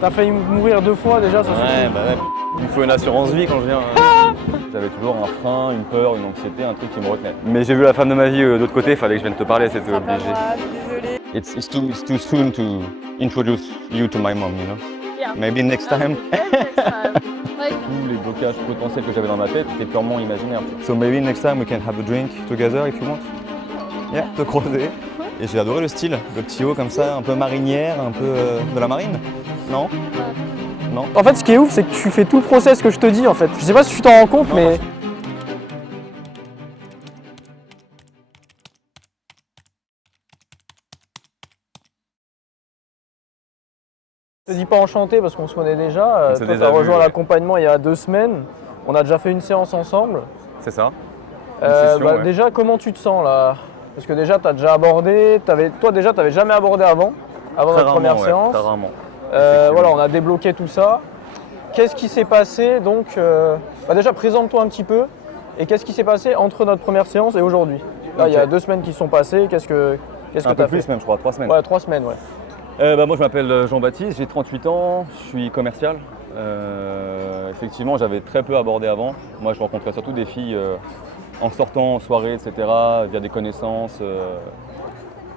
T'as failli mourir 2 fois déjà, ça suffit. Bah ouais. Il me faut une assurance vie quand je viens. J'avais toujours un frein, une peur, une anxiété, un truc qui me retenait. Mais j'ai vu la femme de ma vie de l'autre côté, il fallait que je vienne te parler, c'était obligé. Désolé. It's too soon to introduce you to my mom, you know? Yeah. Maybe next time. Next time. Like, Tous les blocages potentiels que j'avais dans ma tête étaient purement imaginaires. So maybe next time we can have a drink together if you want. Yeah, te croiser. Et j'ai adoré le style, le petit haut comme ça, un peu marinière, un peu de la marine. Non? Non? En fait, ce qui est ouf, c'est que tu fais tout le process que je te dis en fait. Je sais pas si tu t'en rends compte, Non, mais. Je te dis pas enchanté parce qu'on se connaît déjà. On s'est Toi, déjà t'as vu, rejoint ouais. l'accompagnement il y a 2 semaines. On a déjà fait une séance ensemble. C'est ça. Une session, ouais. Déjà, comment tu te sens là? Parce que déjà, t'as déjà abordé. Toi, déjà, t'avais jamais abordé avant Très notre rarement, première ouais, séance. très rarement. Voilà, on a débloqué tout ça. Qu'est-ce qui s'est passé donc déjà, présente-toi un petit peu. Et qu'est-ce qui s'est passé entre notre première séance et aujourd'hui? Là, il y a 2 semaines qui sont passées. Qu'est-ce que Un t'as peu fait? plus même, je crois, 3 semaines. Ouais, 3 semaines, ouais. Moi je m'appelle Jean-Baptiste, j'ai 38 ans, je suis commercial. Effectivement j'avais très peu abordé avant. Moi je rencontrais surtout des filles en sortant, en soirée, etc. via des connaissances,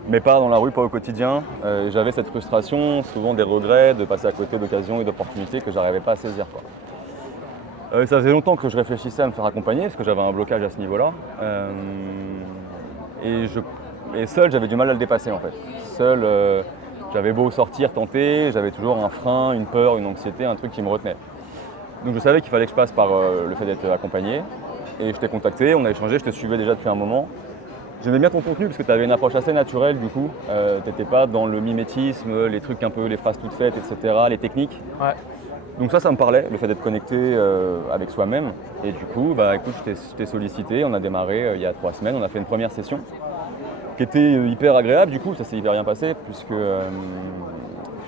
mais pas dans la rue, pas au quotidien. J'avais cette frustration, souvent des regrets de passer à côté d'occasions et d'opportunités que j'arrivais pas à saisir, quoi. Ça faisait longtemps que je réfléchissais à me faire accompagner parce que j'avais un blocage à ce niveau-là. Et seul j'avais du mal à le dépasser en fait. Seul, j'avais beau sortir, tenter, j'avais toujours un frein, une peur, une anxiété, un truc qui me retenait. Donc je savais qu'il fallait que je passe par le fait d'être accompagné. Et je t'ai contacté, on a échangé, je te suivais déjà depuis un moment. J'aimais bien ton contenu parce que tu avais une approche assez naturelle du coup. Tu n'étais pas dans le mimétisme, les trucs un peu, les phrases toutes faites, etc., les techniques. Ouais. Donc ça me parlait, le fait d'être connecté avec soi-même. Et du coup, écoute, je t'ai sollicité, on a démarré il y a 3 semaines, on a fait une première session qui était hyper agréable, du coup ça s'est hyper bien passé puisque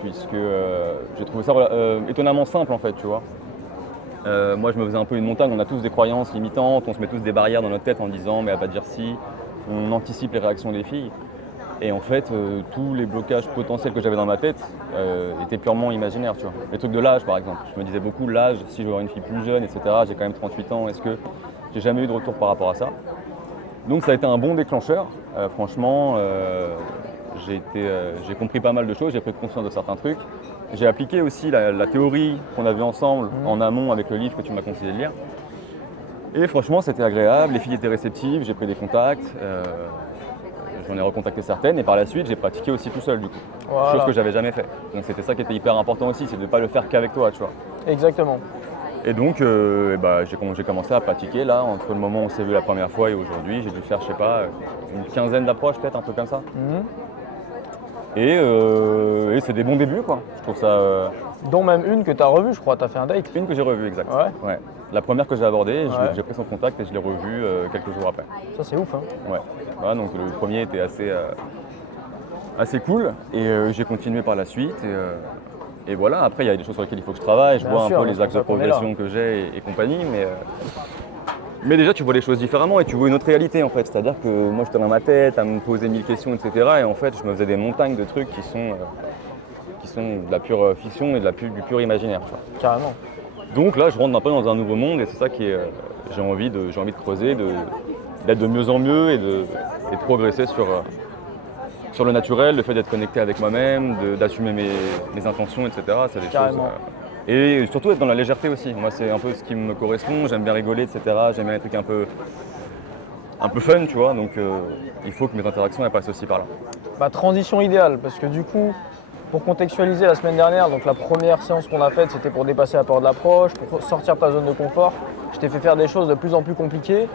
j'ai trouvé ça étonnamment simple en fait, tu vois. Moi je me faisais un peu une montagne, on a tous des croyances limitantes, on se met tous des barrières dans notre tête en disant mais elle va dire si, on anticipe les réactions des filles. Et en fait, tous les blocages potentiels que j'avais dans ma tête étaient purement imaginaires, tu vois. Les trucs de l'âge par exemple, je me disais beaucoup l'âge, si je veux avoir une fille plus jeune, etc. J'ai quand même 38 ans, est-ce que j'ai jamais eu de retour par rapport à ça? Donc ça a été un bon déclencheur, franchement, j'ai compris pas mal de choses, j'ai pris conscience de certains trucs. J'ai appliqué aussi la théorie qu'on a vue ensemble en amont avec le livre que tu m'as conseillé de lire. Et franchement c'était agréable, les filles étaient réceptives, j'ai pris des contacts, j'en ai recontacté certaines et par la suite j'ai pratiqué aussi tout seul du coup, Voilà. chose que j'avais jamais fait. Donc c'était ça qui était hyper important aussi, c'est de ne pas le faire qu'avec toi, tu vois. Exactement. Et donc j'ai commencé à pratiquer là, entre le moment où on s'est vu la première fois et aujourd'hui, j'ai dû faire, je sais pas, une quinzaine d'approches peut-être, un truc comme ça. Et c'est des bons débuts quoi, je trouve ça... Dont même une que tu as revue, je crois, tu as fait un date. Une que j'ai revue, exact. Ouais. La première que j'ai abordée, Ouais. j'ai pris son contact et je l'ai revue quelques jours après. Ça, c'est ouf, hein. Ouais. Voilà, donc le premier était assez cool et j'ai continué par la suite. Et voilà, après il y a des choses sur lesquelles il faut que je travaille, je Bien vois sûr, un peu mais les c'est axes de pour ça qu'on est là. progression que j'ai et compagnie, mais déjà tu vois les choses différemment et tu vois une autre réalité en fait. C'est-à-dire que moi j'étais dans ma tête à me poser 1000 questions, etc. Et en fait je me faisais des montagnes de trucs qui sont de la pure fiction et du pur imaginaire. Tu vois. Carrément. Donc là je rentre un peu dans un nouveau monde et c'est ça qui est, j'ai envie de creuser, d'être de mieux en mieux et de progresser sur le naturel, le fait d'être connecté avec moi-même, d'assumer mes intentions, etc. C'est des Carrément. choses. Et surtout être dans la légèreté aussi. Moi, c'est un peu ce qui me correspond. J'aime bien rigoler, etc. J'aime bien les trucs un peu fun, tu vois. Donc, il faut que mes interactions elles passent aussi par là. Transition idéale, parce que du coup, pour contextualiser la semaine dernière, donc la première séance qu'on a faite, c'était pour dépasser la peur de l'approche, pour sortir de ta zone de confort. Je t'ai fait faire des choses de plus en plus compliquées.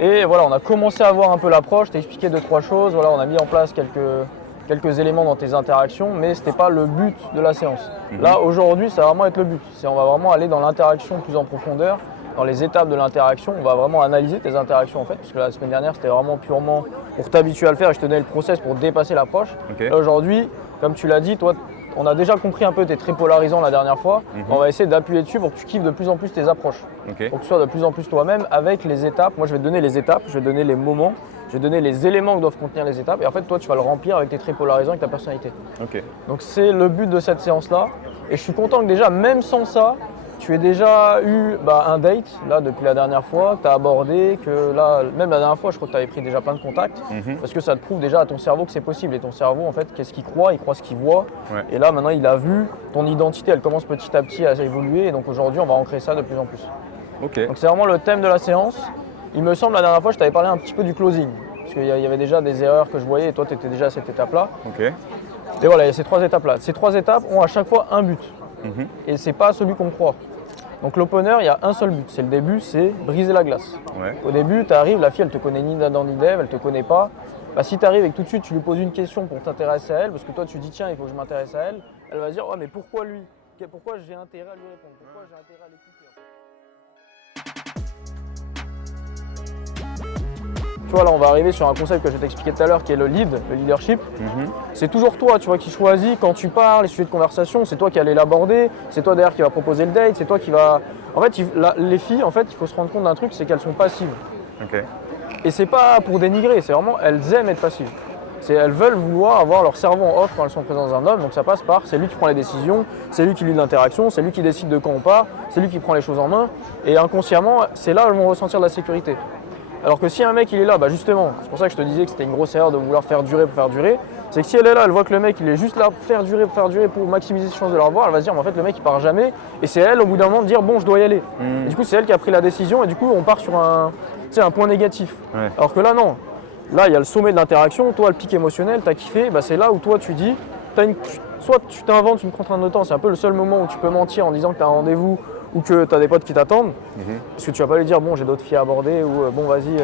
Et voilà, on a commencé à voir un peu l'approche, je t'ai expliqué 2-3 choses, voilà, on a mis en place quelques éléments dans tes interactions, mais ce n'était pas le but de la séance. Là, aujourd'hui, ça va vraiment être le but. On va vraiment aller dans l'interaction plus en profondeur, dans les étapes de l'interaction. On va vraiment analyser tes interactions en fait, parce que la semaine dernière, c'était vraiment purement pour t'habituer à le faire et je te donnais le process pour dépasser l'approche. Okay. Là, aujourd'hui, comme tu l'as dit, toi, on a déjà compris un peu, tu es très polarisant la dernière fois. On va essayer d'appuyer dessus pour que tu kiffes de plus en plus tes approches. Okay. Pour que tu sois de plus en plus toi-même avec les étapes. Moi, je vais te donner les étapes, je vais te donner les moments, Je vais donner les éléments que doivent contenir les étapes et en fait toi tu vas le remplir avec tes traits polarisants, avec ta personnalité. Ok. Donc c'est le but de cette séance-là. Et je suis content que déjà, même sans ça, tu aies déjà eu un date, là, depuis la dernière fois, que tu as abordé, que là, même la dernière fois, je crois que tu avais pris déjà plein de contacts, parce que ça te prouve déjà à ton cerveau que c'est possible. Et ton cerveau, en fait, qu'est-ce qu'il croit? Il croit ce qu'il voit. Ouais. Et là, maintenant, il a vu, ton identité, elle commence petit à petit à évoluer. Et donc aujourd'hui, on va ancrer ça de plus en plus. Ok. Donc c'est vraiment le thème de la séance. Il me semble, la dernière fois, je t'avais parlé un petit peu du closing. Parce qu'il y avait déjà des erreurs que je voyais et toi, tu étais déjà à cette étape-là. Ok. Et voilà, il y a ces 3 étapes-là. Ces 3 étapes ont à chaque fois un but. Et c'est pas celui qu'on croit. Donc l'opener, il y a un seul but. C'est le début, c'est briser la glace. Ouais. Au début, tu arrives, la fille, elle te connaît ni d'Adam ni d'Ève, elle te connaît pas. Si tu arrives et que tout de suite, tu lui poses une question pour t'intéresser à elle, parce que toi, tu dis, tiens, il faut que je m'intéresse à elle, elle va se dire, oh, mais pourquoi lui? Pourquoi j'ai intérêt à lui répondre? Pourquoi j'ai intérêt à l'écouter? Tu vois, là, on va arriver sur un concept que je vais t'expliquer tout à l'heure, qui est le lead, le leadership. C'est toujours toi, tu vois, qui choisis quand tu parles, les sujets de conversation, c'est toi qui allais l'aborder, c'est toi derrière qui va proposer le date, c'est toi qui va... En fait, les filles, en fait, il faut se rendre compte d'un truc, c'est qu'elles sont passives. Ok. Et c'est pas pour dénigrer, c'est vraiment, elles aiment être passives. Elles veulent vouloir avoir leur cerveau en off quand elles sont présentes dans un homme, donc ça passe par, c'est lui qui prend les décisions, c'est lui qui lit l'interaction, c'est lui qui décide de quand on part, c'est lui qui prend les choses en main, et inconsciemment, c'est là où elles vont ressentir de la sécurité. Alors que si un mec il est là, justement, c'est pour ça que je te disais que c'était une grosse erreur de vouloir faire durer pour faire durer, c'est que si elle est là, elle voit que le mec il est juste là pour faire durer pour maximiser ses chances de la revoir, elle va se dire mais en fait le mec il part jamais, et c'est elle au bout d'un moment de dire bon je dois y aller. Et du coup c'est elle qui a pris la décision et du coup on part sur un point négatif. Ouais. Alors que là non, là il y a le sommet de l'interaction, toi le pic émotionnel, t'as kiffé, c'est là où toi tu dis, soit tu t'inventes une contrainte de temps, c'est un peu le seul moment où tu peux mentir en disant que tu as un rendez-vous ou que tu as des potes qui t'attendent, parce que tu vas pas lui dire bon j'ai d'autres filles à aborder ou bon vas-y,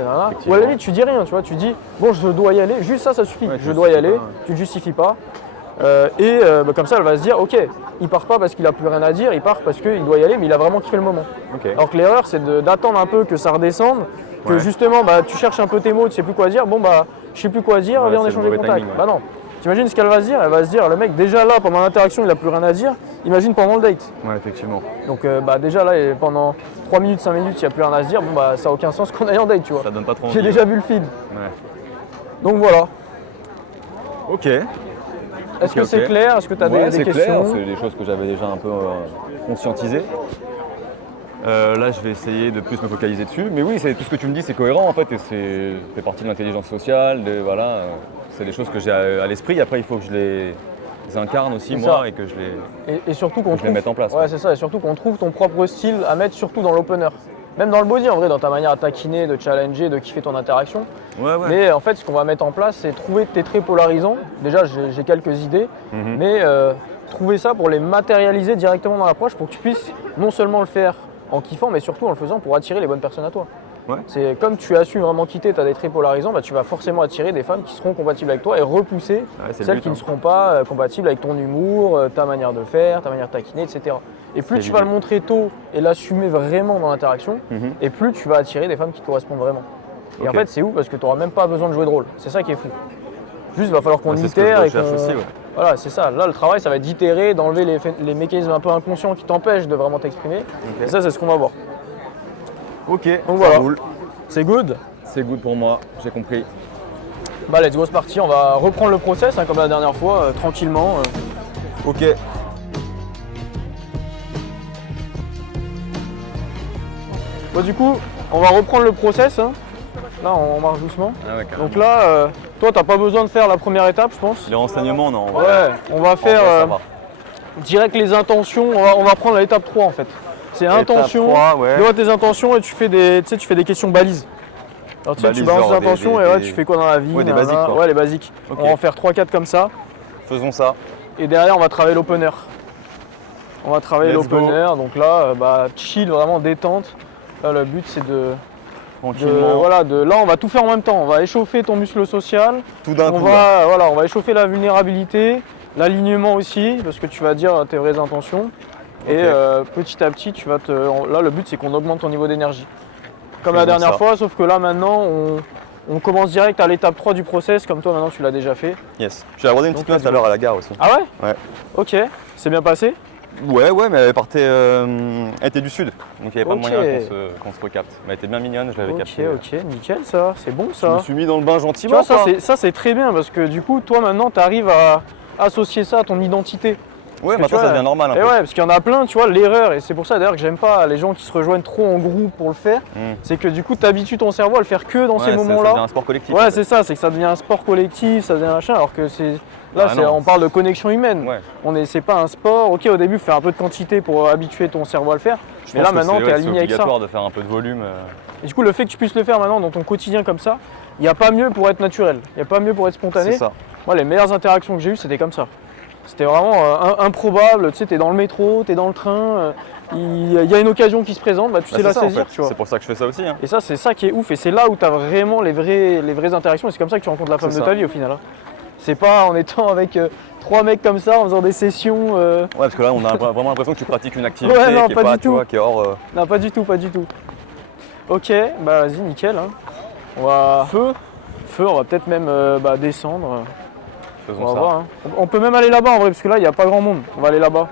ou à la limite tu dis rien, tu vois, tu dis bon je dois y aller, juste ça suffit, Ouais, je dois y aller, tu ne justifies pas, comme ça elle va se dire ok, il part pas parce qu'il a plus rien à dire, il part parce qu'il doit y aller mais il a vraiment kiffé le moment. Ok. Alors que l'erreur c'est d'attendre un peu que ça redescende, que justement tu cherches un peu tes mots, tu sais plus quoi dire, je sais plus quoi dire, Ouais, viens on c'est le échange mauvais contact. timing, ouais. Non. T'imagines ce qu'elle va se dire? Elle va se dire, le mec déjà là pendant l'interaction il a plus rien à dire, imagine pendant le date. Ouais, effectivement. Donc déjà là pendant 3 minutes, 5 minutes il n'y a plus rien à se dire, ça n'a aucun sens qu'on aille en date tu vois. Ça donne pas trop envie. J'ai déjà vu le film. Ouais. Donc voilà. Ok. Est-ce que c'est clair? Est-ce que tu as des c'est questions? clair, c'est des choses que j'avais déjà un peu conscientisées. Là, je vais essayer de plus me focaliser dessus. Mais oui, tout ce que tu me dis, c'est cohérent en fait, et ça fait partie de l'intelligence sociale. C'est des choses que j'ai à l'esprit. Après, il faut que je les incarne aussi C'est moi ça. et que je les. Et surtout qu'on je les mette en place, Ouais, quoi. c'est ça. Et surtout qu'on trouve ton propre style à mettre surtout dans l'opener. Même dans le body en vrai, dans ta manière à taquiner, de challenger, de kiffer ton interaction. Ouais. Mais en fait, ce qu'on va mettre en place, c'est trouver tes traits polarisants. Déjà, j'ai quelques idées, mais trouver ça pour les matérialiser directement dans l'approche pour que tu puisses non seulement le faire en kiffant, mais surtout en le faisant pour attirer les bonnes personnes à toi. Ouais. C'est comme tu as su vraiment quitter, tu as des traits polarisants, tu vas forcément attirer des femmes qui seront compatibles avec toi et repousser c'est le celles but, qui hein. ne seront pas compatibles avec ton humour, ta manière de faire, ta manière de taquiner, etc. Et plus C'est tu vas le l'idée. montrer tôt et l'assumer vraiment dans l'interaction, et plus tu vas attirer des femmes qui te correspondent vraiment. Et en Ok. fait, c'est ouf parce que tu n'auras même pas besoin de jouer de rôle. C'est ça qui est fou. Juste, il va falloir qu'on C'est ce que je itère et recherche qu'on... aussi, ouais. Voilà, c'est ça. Là, le travail, ça va être d'itérer, d'enlever les mécanismes un peu inconscients qui t'empêchent de vraiment t'exprimer. Et ça, c'est ce qu'on va voir. Ok. Donc voilà. Ça roule. C'est good. C'est good pour moi, j'ai compris. Let's go, c'est parti. On va reprendre le process comme la dernière fois, tranquillement. Ok. Du coup, on va reprendre le process. Là, on marche doucement. Ah ouais, carrément. Donc là, toi, t'as pas besoin de faire la première étape, je pense. Les renseignements, non. Ouais, on va faire ça va. direct les intentions. On va prendre l'étape 3 en fait. C'est intention. 3, ouais. Tu vois tes intentions et tu fais des questions balises. Alors tu sais, tu Balises, balances genre des intentions des- et des- tu fais quoi dans la vie. Ouais, des nanana. basiques, quoi. Ouais, les basiques. Ok. On va en faire 3-4 comme ça. Faisons ça. Et derrière, on va travailler l'opener. On va travailler Let's go. l'opener. Donc là, chill, vraiment détente. Là, le but, c'est Tranquillement. là, on va tout faire en même temps. On va échauffer ton muscle social. Tout d'un On coup. là. on va échauffer la vulnérabilité, l'alignement aussi, parce que tu vas dire tes vraies intentions. Et petit à petit, là, le but, c'est qu'on augmente ton niveau d'énergie. Comme la Faisons dernière ça. fois, sauf que là, maintenant, on commence direct à l'étape 3 du process, comme toi, maintenant, tu l'as déjà fait. Yes. J'ai abordé une petite Donc, meuf tout à l'heure à la gare aussi. Ah ouais? Ouais. Ok. C'est bien passé? Ouais, mais elle partait. Elle était du sud, donc il n'y avait pas Ok. moyen qu'on se recapte. Mais elle était bien mignonne, je l'avais captée. Ok, nickel ça, c'est bon Je ça. me suis mis dans le bain Tu gentiment. vois, quoi. ça c'est très bien parce que du coup, toi maintenant, tu arrives à associer ça à ton identité. Ouais, que maintenant tu vois, ça devient normal un Et peu. ouais, parce qu'il y en a plein, tu vois, l'erreur, et c'est pour ça d'ailleurs que j'aime pas les gens qui se rejoignent trop en groupe pour le faire, c'est que du coup, tu habitues ton cerveau à le faire que dans ces Ça moments-là. devient un sport collectif. en Ouais, fait. c'est ça, c'est que ça devient un sport collectif, ça devient machin, alors que c'est. Là, Ah non. on parle de connexion humaine. Ouais. C'est pas un sport. Ok, au début, il faut faire un peu de quantité pour habituer ton cerveau à le faire. Je Mais pense là, que maintenant, tu es c'est aligné avec ça. obligatoire de faire un peu de volume. Et du coup, le fait que tu puisses le faire maintenant dans ton quotidien comme ça, il n'y a pas mieux pour être naturel. Il n'y a pas mieux pour être spontané. C'est ça. Moi, les meilleures interactions que j'ai eues, c'était comme ça. C'était vraiment improbable. Tu sais, tu es dans le métro, tu es dans le train, il y a une occasion qui se présente, bah, tu sais la c'est ça, en saisir. fait. Tu vois. C'est pour ça que je fais ça aussi. Hein. Et ça, c'est ça qui est ouf. Et c'est là où tu as vraiment les vraies interactions. Et c'est comme ça que tu rencontres la femme C'est de ça. ta vie au final. Hein. C'est pas en étant avec 3 mecs comme ça, en faisant des sessions. Ouais, parce que là, on a vraiment l'impression que tu pratiques une activité Ouais, non, qui est pas pas, du tu tout. vois, qui est hors. Non, pas du tout. Ok, bah vas-y, nickel. Hein. On va. Feu, on va peut-être même descendre. Faisons On va ça. voir. Hein. On peut même aller là-bas en vrai, parce que là, il n'y a pas grand monde. On va aller là-bas.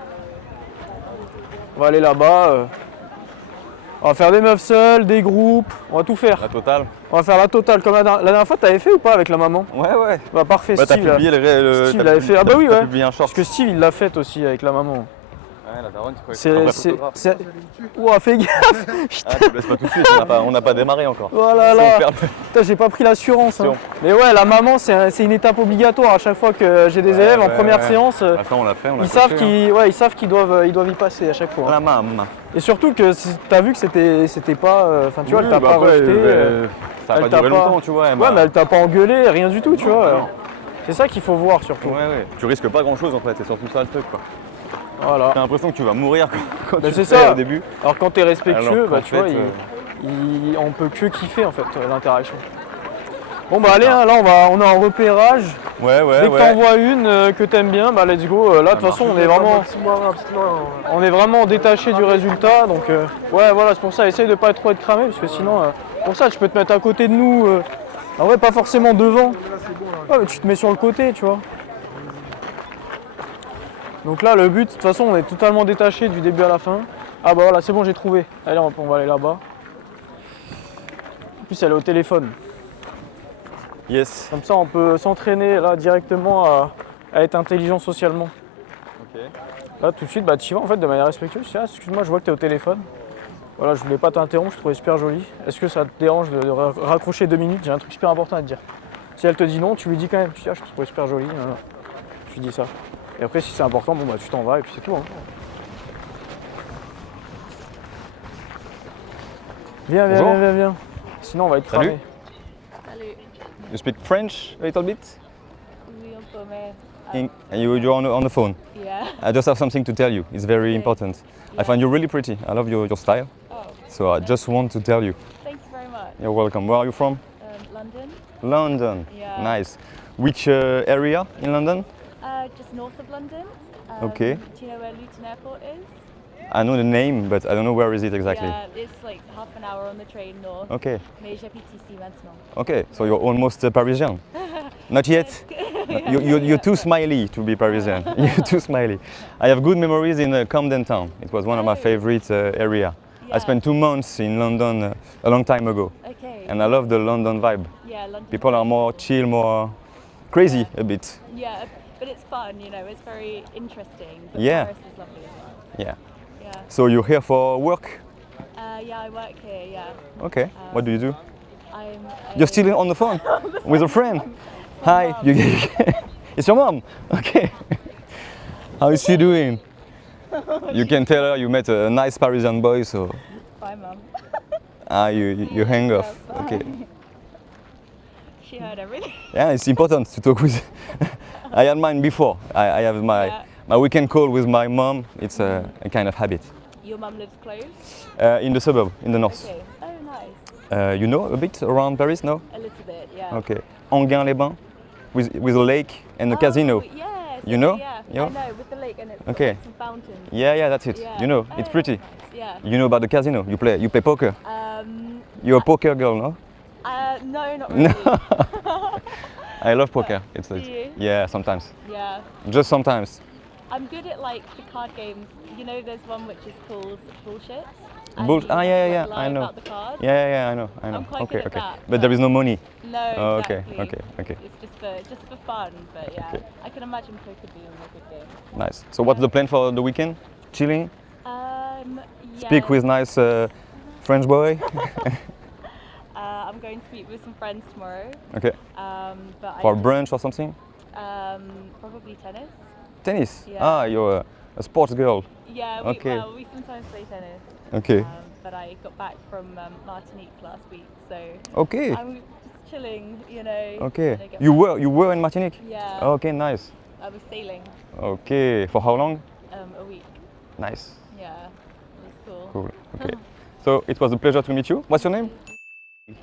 On va faire des meufs seules, des groupes, on va tout faire. La totale. On va faire la totale. Comme la dernière fois, t'avais fait ou pas avec la maman? Ouais. Bah parfait, Bah, t'as Steve. publié Steve l'avait fait. Ah bah oui, T'as ouais. publié un short. Parce que Steve, il l'a fait aussi avec la maman. Ouais, la daronne, tu crois que C'est. Ouah, fais gaffe! Ah, tu me laisses pas tout de suite, on n'a pas démarré encore. Oh là Si là! on perd- Putain, j'ai pas pris l'assurance. Hein. Attention. Mais ouais, la maman, c'est une étape obligatoire à chaque fois que j'ai des élèves en première séance. Ah, ça, on l'a fait, on l'a Ils coché, savent qu'ils doivent y passer à chaque fois. hein. La maman. Et surtout que t'as vu que c'était pas. Enfin, tu vois, elle t'a pas après, rejeté. ça a elle pas t'a duré pas- longtemps, tu vois. Ouais, mais elle t'a pas engueulé, rien du tout, tu vois. non. C'est ça qu'il faut voir surtout. Ouais. Tu risques pas grand chose en fait, c'est surtout ça le truc quoi. Voilà. T'as l'impression que tu vas mourir quand Bah, tu c'est le fais ça. au début. Alors quand t'es respectueux, Alors bah qu'en tu vois, fait, on peut que kiffer en fait l'interaction. Bon bah allez, hein, là on est en repérage. Ouais. Dès que t'en vois une que t'aimes bien, bah let's go. Là de toute façon on est vraiment détaché du résultat. Donc ouais voilà, c'est pour ça, essaye de pas trop être cramé parce que sinon pour ça tu peux te mettre à côté de nous. En vrai pas forcément devant. Ouais, mais tu te mets sur le côté, tu vois. Donc là le but, de toute façon on est totalement détaché du début à la fin. Ah bah voilà, c'est bon, j'ai trouvé. Allez, on va aller là-bas. En plus elle est au téléphone. Yes. Comme ça on peut s'entraîner là directement à être intelligent socialement. Ok. Là tout de suite, bah tu y vas en fait de manière respectueuse. Tu dis, ah, excuse-moi, je vois que tu es au téléphone. Voilà, je voulais pas t'interrompre, je trouvais super joli. Est-ce que ça te dérange de raccrocher 2 minutes? J'ai un truc super important à te dire. Si elle te dit non, tu lui dis quand même, tu dis, ah, je te trouvais super joli. Tu dis ça. Et après si c'est important, bon bah tu t'en vas et puis c'est tout. Hein. Viens. Sinon on va être Salut. cramé. Salut. You speak French a little bit? Oui, on peut, mais. You're on the phone. Yeah. I just have something to tell you. It's very important. I find you really pretty. I love your style. Oh, So I just want to tell you. thank you very much. You're welcome. Where are you from? London, London. Yeah. Nice. Which area in London? just north of London. Okay. Do you know where Luton Airport is? I know the name, but I don't know where is it exactly. Yeah, it's like half an hour on the train north. Okay. Mais j'habite ici maintenant. Okay. So you're almost Parisian. Not yet. You're too smiley to be Parisian. You're too smiley. I have good memories in Camden Town. It was one of my favorite area. I Yeah. spent 2 months in London a long time ago, Okay. and I love the London vibe. Yeah, London. People are more chill, more crazy a bit. Yeah, but it's fun, you know, it's very interesting. But Yeah. Paris is lovely as well. Yeah. Yeah. So you're here for work? Yeah, I work here, yeah. Okay. What do you do? I'm You're still on the phone with a friend. Hi. It's your mom. Okay. How is she doing? You can tell her you met a nice Parisian boy, so Bye, Mum. you hang off. Yeah, Okay. bye. She heard everything. Yeah, it's important to talk with. I had mine before. I have Yeah. my weekend call with my mom. It's a kind of habit. Your mum lives close? In the suburb, in the north. Okay. Oh, nice. You know a bit around Paris, no? A little bit, yeah. Okay. Enghien-les-Bains, with a lake and a casino. Yes. You know? Yeah. Yeah. I know, with the lake and it's got, Okay. like, some fountains. Yeah, that's it. Yeah. You know, Oh, it's pretty. nice. Yeah. You know about the casino? You play poker. You're a poker girl, no? No, not No. really. I love poker. It's Do you? yeah, sometimes. Yeah. Just sometimes. I'm good at like the card games you know, there's one which is called Bullshit. Yeah, I know. About the card. Yeah, I know. I'm quite Okay, good at okay. that, But there is no money. No, Oh, exactly. okay. It's just for fun, but yeah, Okay. I can imagine poker being a good game. Nice. So what's the plan for the weekend? Chilling? Speak Yeah, with nice French boy? I'm going to meet with some friends tomorrow. Okay. But For brunch or something? probably tennis. Tennis? Yeah. Ah, you're a sports girl. Yeah, Okay. we sometimes play tennis. Okay. But I got back from Martinique last week, so Okay. I'm just chilling, you know. Okay. when I get You back. were in Martinique? Yeah. Okay, nice. I was sailing Okay. For how long? a week. Nice. Yeah, it was cool. Cool. Okay. So it was a pleasure to meet you. What's your name?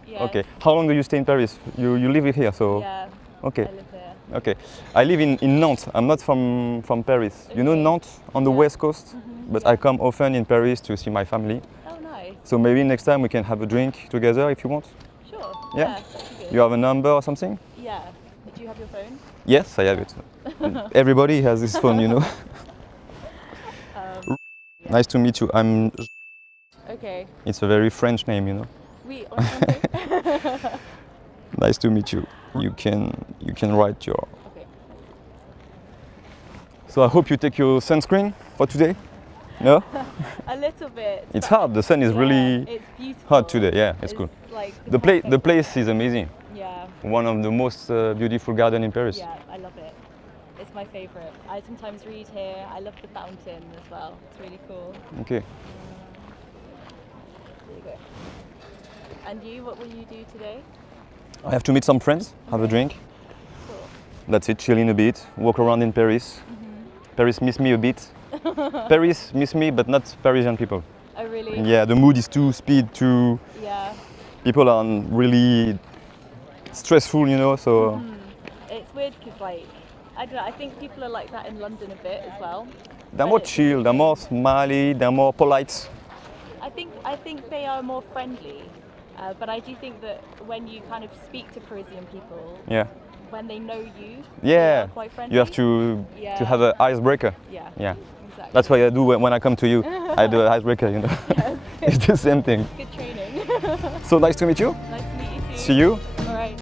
Yeah. Okay. How long do you stay in Paris? You live here, so. Yeah. Okay. I live here. Okay. I live in Nantes. I'm not from Paris. You know Okay. Nantes on the Yeah. west coast? But Yeah. I come often in Paris to see my family. Oh, nice. So maybe next time we can have a drink together if you want. Sure. Yeah? That'd be good. You have a number or something? Yeah. Do you have your phone? Yes, I have it. Everybody has this phone, you know. Nice to meet you. Okay. It's a very French name, you know. Oui, enchanté. Nice to meet you. You can write your. Okay. So I hope you take your sunscreen for today. No? A little bit. It's but hot. The sun is yeah, really it's beautiful. hot today. Yeah, it's cool. Like The perfect- place is amazing. Yeah. One of the most beautiful garden in Paris. Yeah, I love it. It's my favorite. I sometimes read here. I love the fountain as well. It's really cool. Okay. There you go. And you, what will you do today? I have to meet some friends, have a drink. Cool. That's it, chilling a bit, walk around in Paris. Paris miss me a bit. Paris miss me, but not Parisian people. Oh, really? Yeah, the mood is too speed, too. Yeah. People are really stressful, you know. So It's weird because, like, I don't know, I think people are like that in London a bit as well. they're But more it's chill, they're more smiley, they're more polite. I think they are more friendly, but I do think that when you kind of speak to Parisian people, Yeah, when they know you, they yeah. are quite friendly. You have to Yeah. have an icebreaker. Yeah. Yeah, Exactly. that's what I do when I come to you. I do an icebreaker, you know. It's the same thing. Good training. So nice to meet you. Nice to meet you too. See you. All right.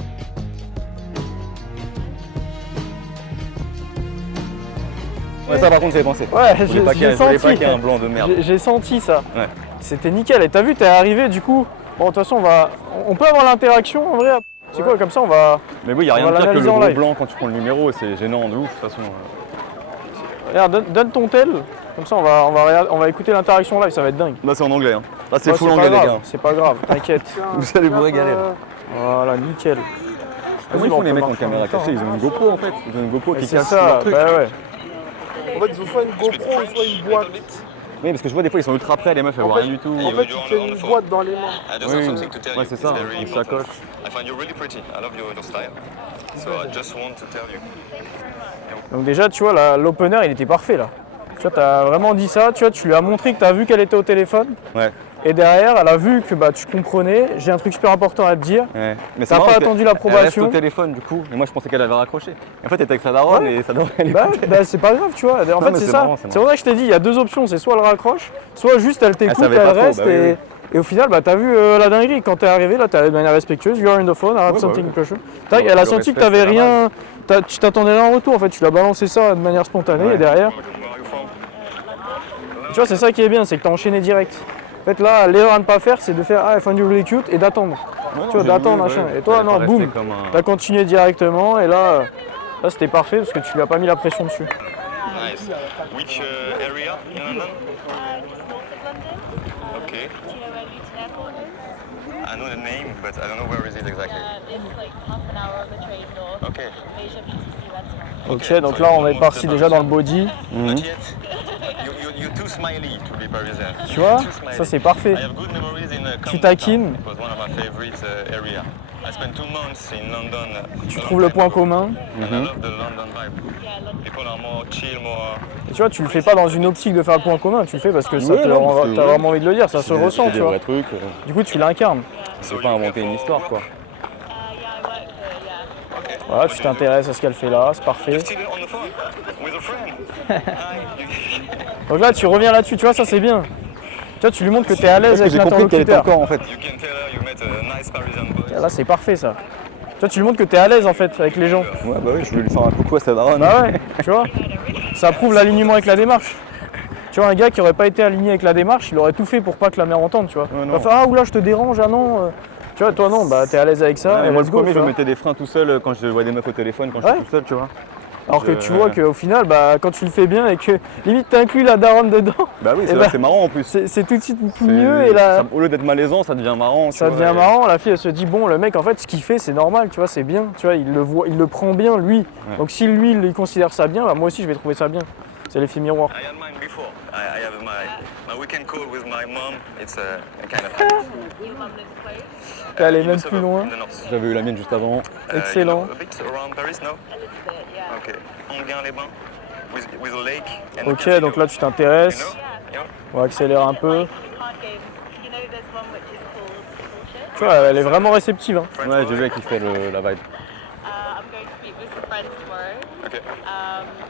Ouais, ça par contre j'ai pensé. Ouais, Je voulais pas qu'il y ait un blanc de merde. J'ai senti ça. Ouais. C'était nickel. Et t'as vu, t'es arrivé du coup. Bon, de toute façon, on peut avoir l'interaction en vrai. C'est quoi, comme ça, on va. Mais oui, il n'y a rien On de va pire que le l'analyser en gros live. blanc quand tu prends le numéro, c'est gênant de ouf de toute façon. Regarde, donne ton tel. Comme ça, on va écouter l'interaction live. Ça va être dingue. Là c'est en anglais. Hein. Là c'est Ouais, full pas anglais les grave, gars. C'est pas grave, t'inquiète. Vous allez vous régaler là. Voilà, nickel. Comment ils font les mecs en caméra cachée? Ils ont une GoPro en fait. Ils ont une GoPro qui C'est cache ça, leur truc. bah ouais. En fait, ils ont soit une GoPro, soit une boîte. Oui, parce que je vois des fois ils sont ultra près, les meufs elles voient rien du tout. En fait, ils tiennent une boîte dans les mains. I just Oui, have something to tell ouais, you. c'est ça, It's very une important. sacoche. I find you really pretty. I love your style. So I just want to tell you. Donc déjà, tu vois, l'opener, il était parfait là. Tu vois, t'as vraiment dit ça, tu vois, tu lui as montré que t'as vu qu'elle était au téléphone. Ouais. Et derrière, elle a vu que bah, tu comprenais, j'ai un truc super important à te dire. Ouais. Mais T'as marrant pas parce attendu qu'elle l'approbation. reste au téléphone du coup. Et moi je pensais qu'elle avait raccroché. En fait elle était avec sa daronne Ouais. et sa daronne elle est. Bah, bah, c'est pas grave, tu vois. En Non, fait, mais c'est c'est ça. marrant, c'est C'est pour ça que je t'ai dit, il y a deux options, c'est soit elle raccroche, soit juste elle t'écoute, savait elle pas trop, reste. bah oui, et, oui. et au final, bah, t'as vu la dinguerie. Quand t'es arrivé, là, t'es de manière respectueuse. You're in the phone, I have Ouais, something bah to show. Tac, Le elle a senti que respect, t'avais c'est la rien. Tu t'attendais rien en retour, en fait. Tu l'as balancé ça de manière spontanée Ouais. et derrière. Where are you from? Tu vois, c'est ça qui est bien, c'est que t'as enchaîné direct. En fait, là, l'erreur à ne pas faire, c'est de faire I find you really cute et d'attendre. Tu vois, d'attendre, machin. Et toi, non, boum, t'as continué directement et là c'était parfait parce que tu lui as pas mis la pression dessus. Nice. Which area in London? Just north of London. Okay. Do you know where Luton Airport is? I know the name, but I don't know where is it exactly. It's like half an hour of a train north. Okay. Asia BTC Restaurant. Ok, donc là, on est parti déjà dans le body. Not yet. You're too smiley to be Parisian. Tu vois, Too smiley. ça c'est parfait. I have good memories in Tu Camden taquines. Town. It was one of my favorite area. I spent 2 months in London. Tu trouves le point commun. And I love the London vibe. Yeah, London. People are more chill, more. Et tu vois, tu le fais pas dans une optique de faire le point commun, tu le fais parce que ça Ouais, non, parce que t'as ouais. vraiment envie de le dire, ça se ressent, tu vois. Des vrais trucs. Du coup, tu l'incarnes. C'est pas inventer une histoire quoi. Yeah, I work here, yeah. Voilà, tu t'intéresses à ce qu'elle fait là, c'est parfait. Still on the phone with a friend. Hi. Donc là, tu reviens là-dessus, tu vois, ça c'est bien. Tu vois, tu lui montres que tu es à l'aise Parce que avec j'ai compris quel était ton l'interlocuteur. corps en fait. You can tell her you met a nice Parisian boy. Là, c'est parfait ça. Tu vois, tu lui montres que tu es à l'aise en fait avec les gens. Ouais, bah oui, je voulais lui faire un coucou à sa daronne. Bah ouais, tu vois. Ça prouve l'alignement avec la démarche. Tu vois, un gars qui aurait pas été aligné avec la démarche, il aurait tout fait pour pas que la mère entende, tu vois. Ouais, Il non. va faire ah oula, je te dérange, ah non. Tu vois, toi non, bah t'es à l'aise avec ça. Ouais, et moi, let's le go, premier, tu je me vois. mettais des freins tout seul quand je vois des meufs au téléphone, quand je Ouais. suis tout seul, tu vois. Alors que tu vois qu'au final, bah, quand tu le fais bien et que limite t'inclus la daronne dedans, Bah oui, Eh c'est ben, vrai, c'est marrant en plus. c'est tout de suite C'est- mieux et là, au lieu d'être malaisant, ça devient marrant. tu ça vois, devient et- marrant. La fille elle se dit bon, le mec en fait, ce qu'il fait c'est normal, tu vois, c'est bien, tu vois, il le voit, il le prend bien lui. Donc si lui il considère ça bien, bah, moi aussi je vais trouver ça bien. C'est l'effet miroir. I had mine before. I have my weekend call with my mom. It's a kind of Your mum lives close? Elle est in même the plus suburb, loin. in the north. J'avais eu la mienne juste avant. Excellent. You know, a bit around Paris, no? A little bit, yeah. Okay. Enghien-les-Bains, with a lake and a Ok, casino. donc là tu You t'intéresses. know? Yeah. On va accélérer un peu. Like card games. You know, there's one which is called Bullshit. Tu vois, elle est vraiment réceptive. Hein. French Ouais, j'ai boy. vu qu'il fait la vibe. I'm going to meet with some friends tomorrow. Okay.